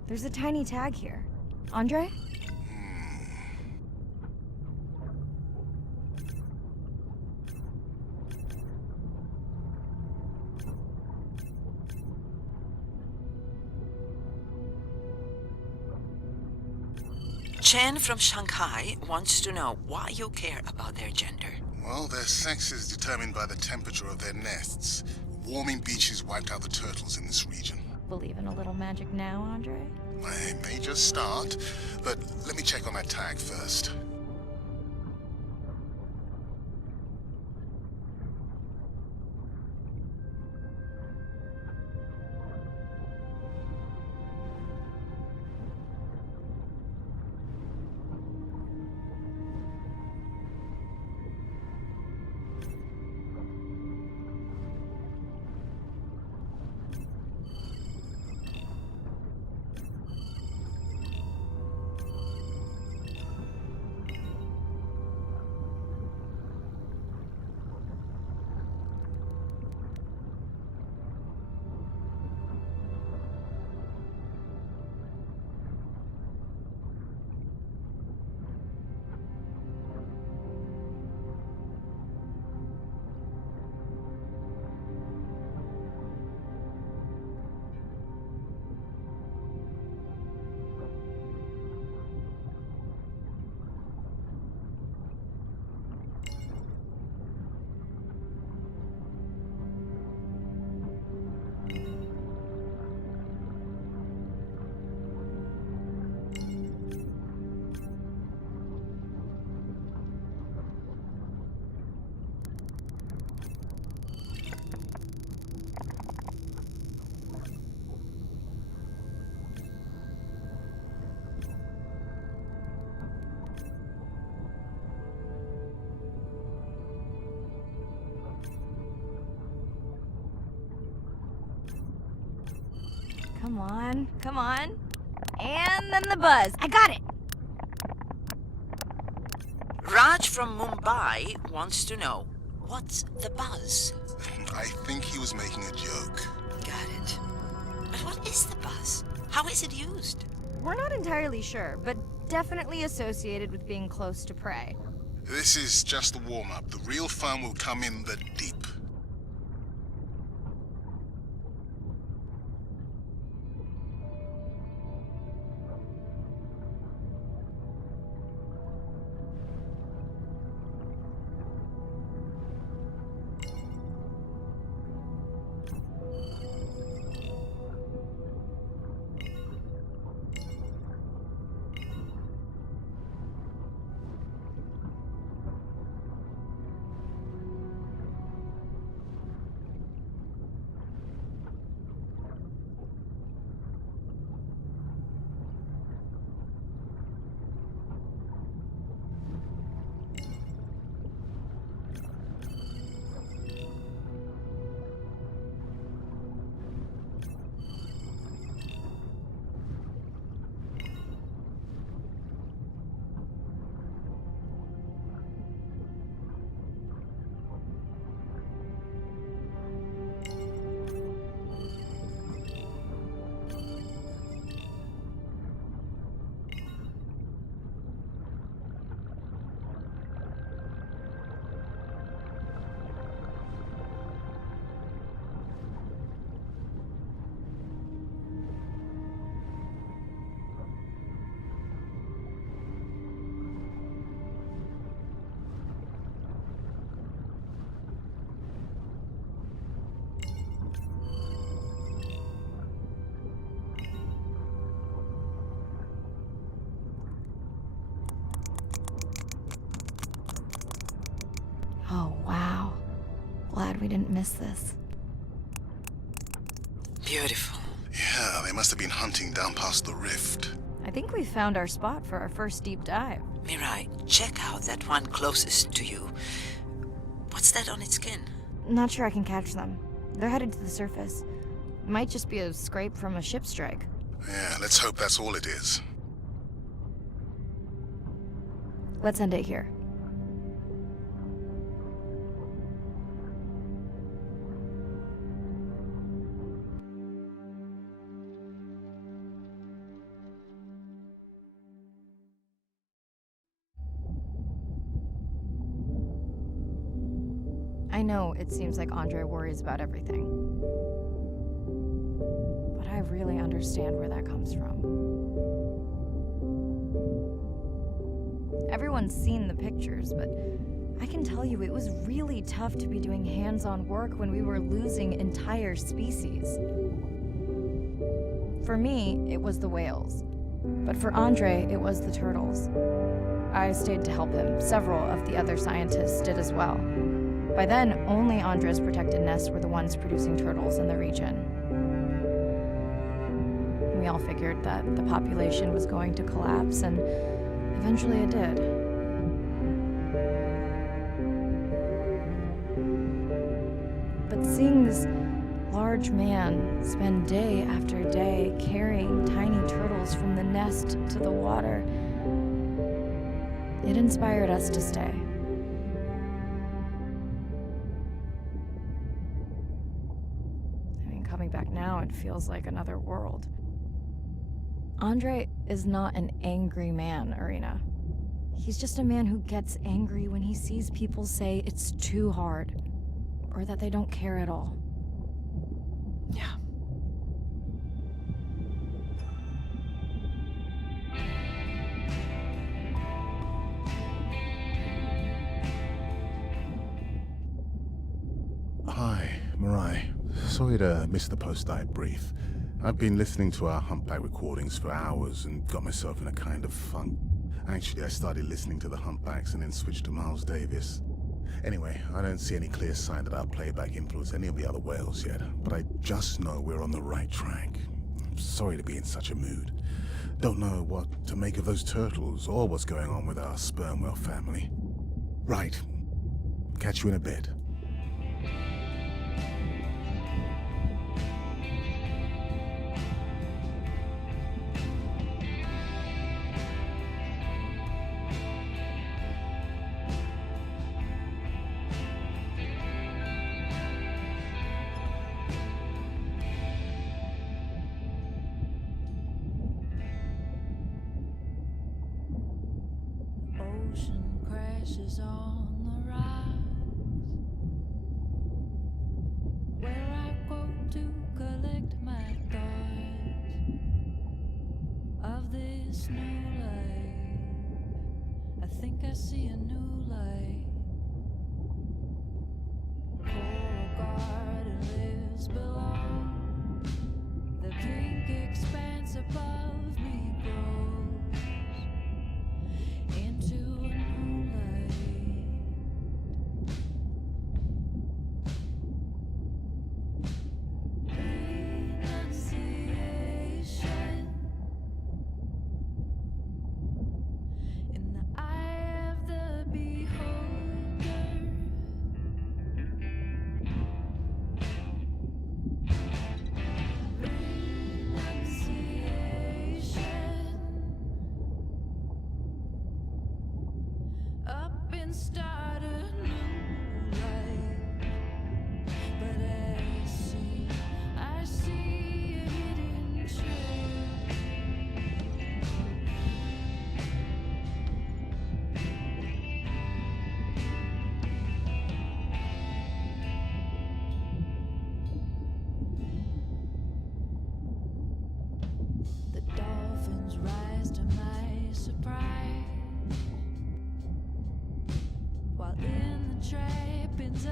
There's a tiny tag here. Andre? Chen from Shanghai wants to know why you care about their gender. Well, their sex is determined by the temperature of their nests. Warming beaches wiped out the turtles in this region. believe in a little magic now, Andre? I may just start, but let me check on that tag first. Come on, come on. And then the buzz. I got it! Raj from Mumbai wants to know, what's the buzz? I think he was making a joke. Got it. But what is the buzz? How is it used? We're not entirely sure, but definitely associated with being close to prey. This is just the warm-up. The real fun will come in the deep. Oh, wow. Glad we didn't miss this. Beautiful. Yeah, they must have been hunting down past the rift. I think we found our spot for our first deep dive. Mirai, check out that one closest to you. What's that on its skin? Not sure I can catch them. They're headed to the surface. Might just be a scrape from a ship strike. Yeah, let's hope that's all it is. Let's end it here. I know it seems like Andre worries about everything, but I really understand where that comes from. Everyone's seen the pictures, but I can tell you it was really tough to be doing hands-on work when we were losing entire species. For me, it was the whales. But for Andre, it was the turtles. I stayed to help him. Several of the other scientists did as well. By then, only Andre's protected nests were the ones producing turtles in the region. We all figured that the population was going to collapse, and eventually it did. But seeing this large man spend day after day carrying tiny turtles from the nest to the water, it inspired us to stay. I mean, coming back now, it feels like another world. Andre is not an angry man, Irina. He's just a man who gets angry when he sees people say it's too hard, or that they don't care at all. Yeah. Hi, Mirai. Sorry to miss the post-dive brief. I've been listening to our Humpback recordings for hours and got myself in a kind of funk. Actually, I started listening to the Humpbacks and then switched to Miles Davis. Anyway, I don't see any clear sign that our playback influenced any of the other whales yet, but I just know we're on the right track. I'm sorry to be in such a mood. Don't know what to make of those turtles or what's going on with our sperm whale family. Right. Catch you in a bit. Ocean crashes on the rocks, where I go to collect my thoughts of this new life. I think I see a new light. Coral garden lives below, the pink expanse above me grows into a new light. Renunciation in the eye of the beholder. Renunciation. Up and start a new life. But I see a hidden trail. The dolphins rise to my surprise, while in the trappings of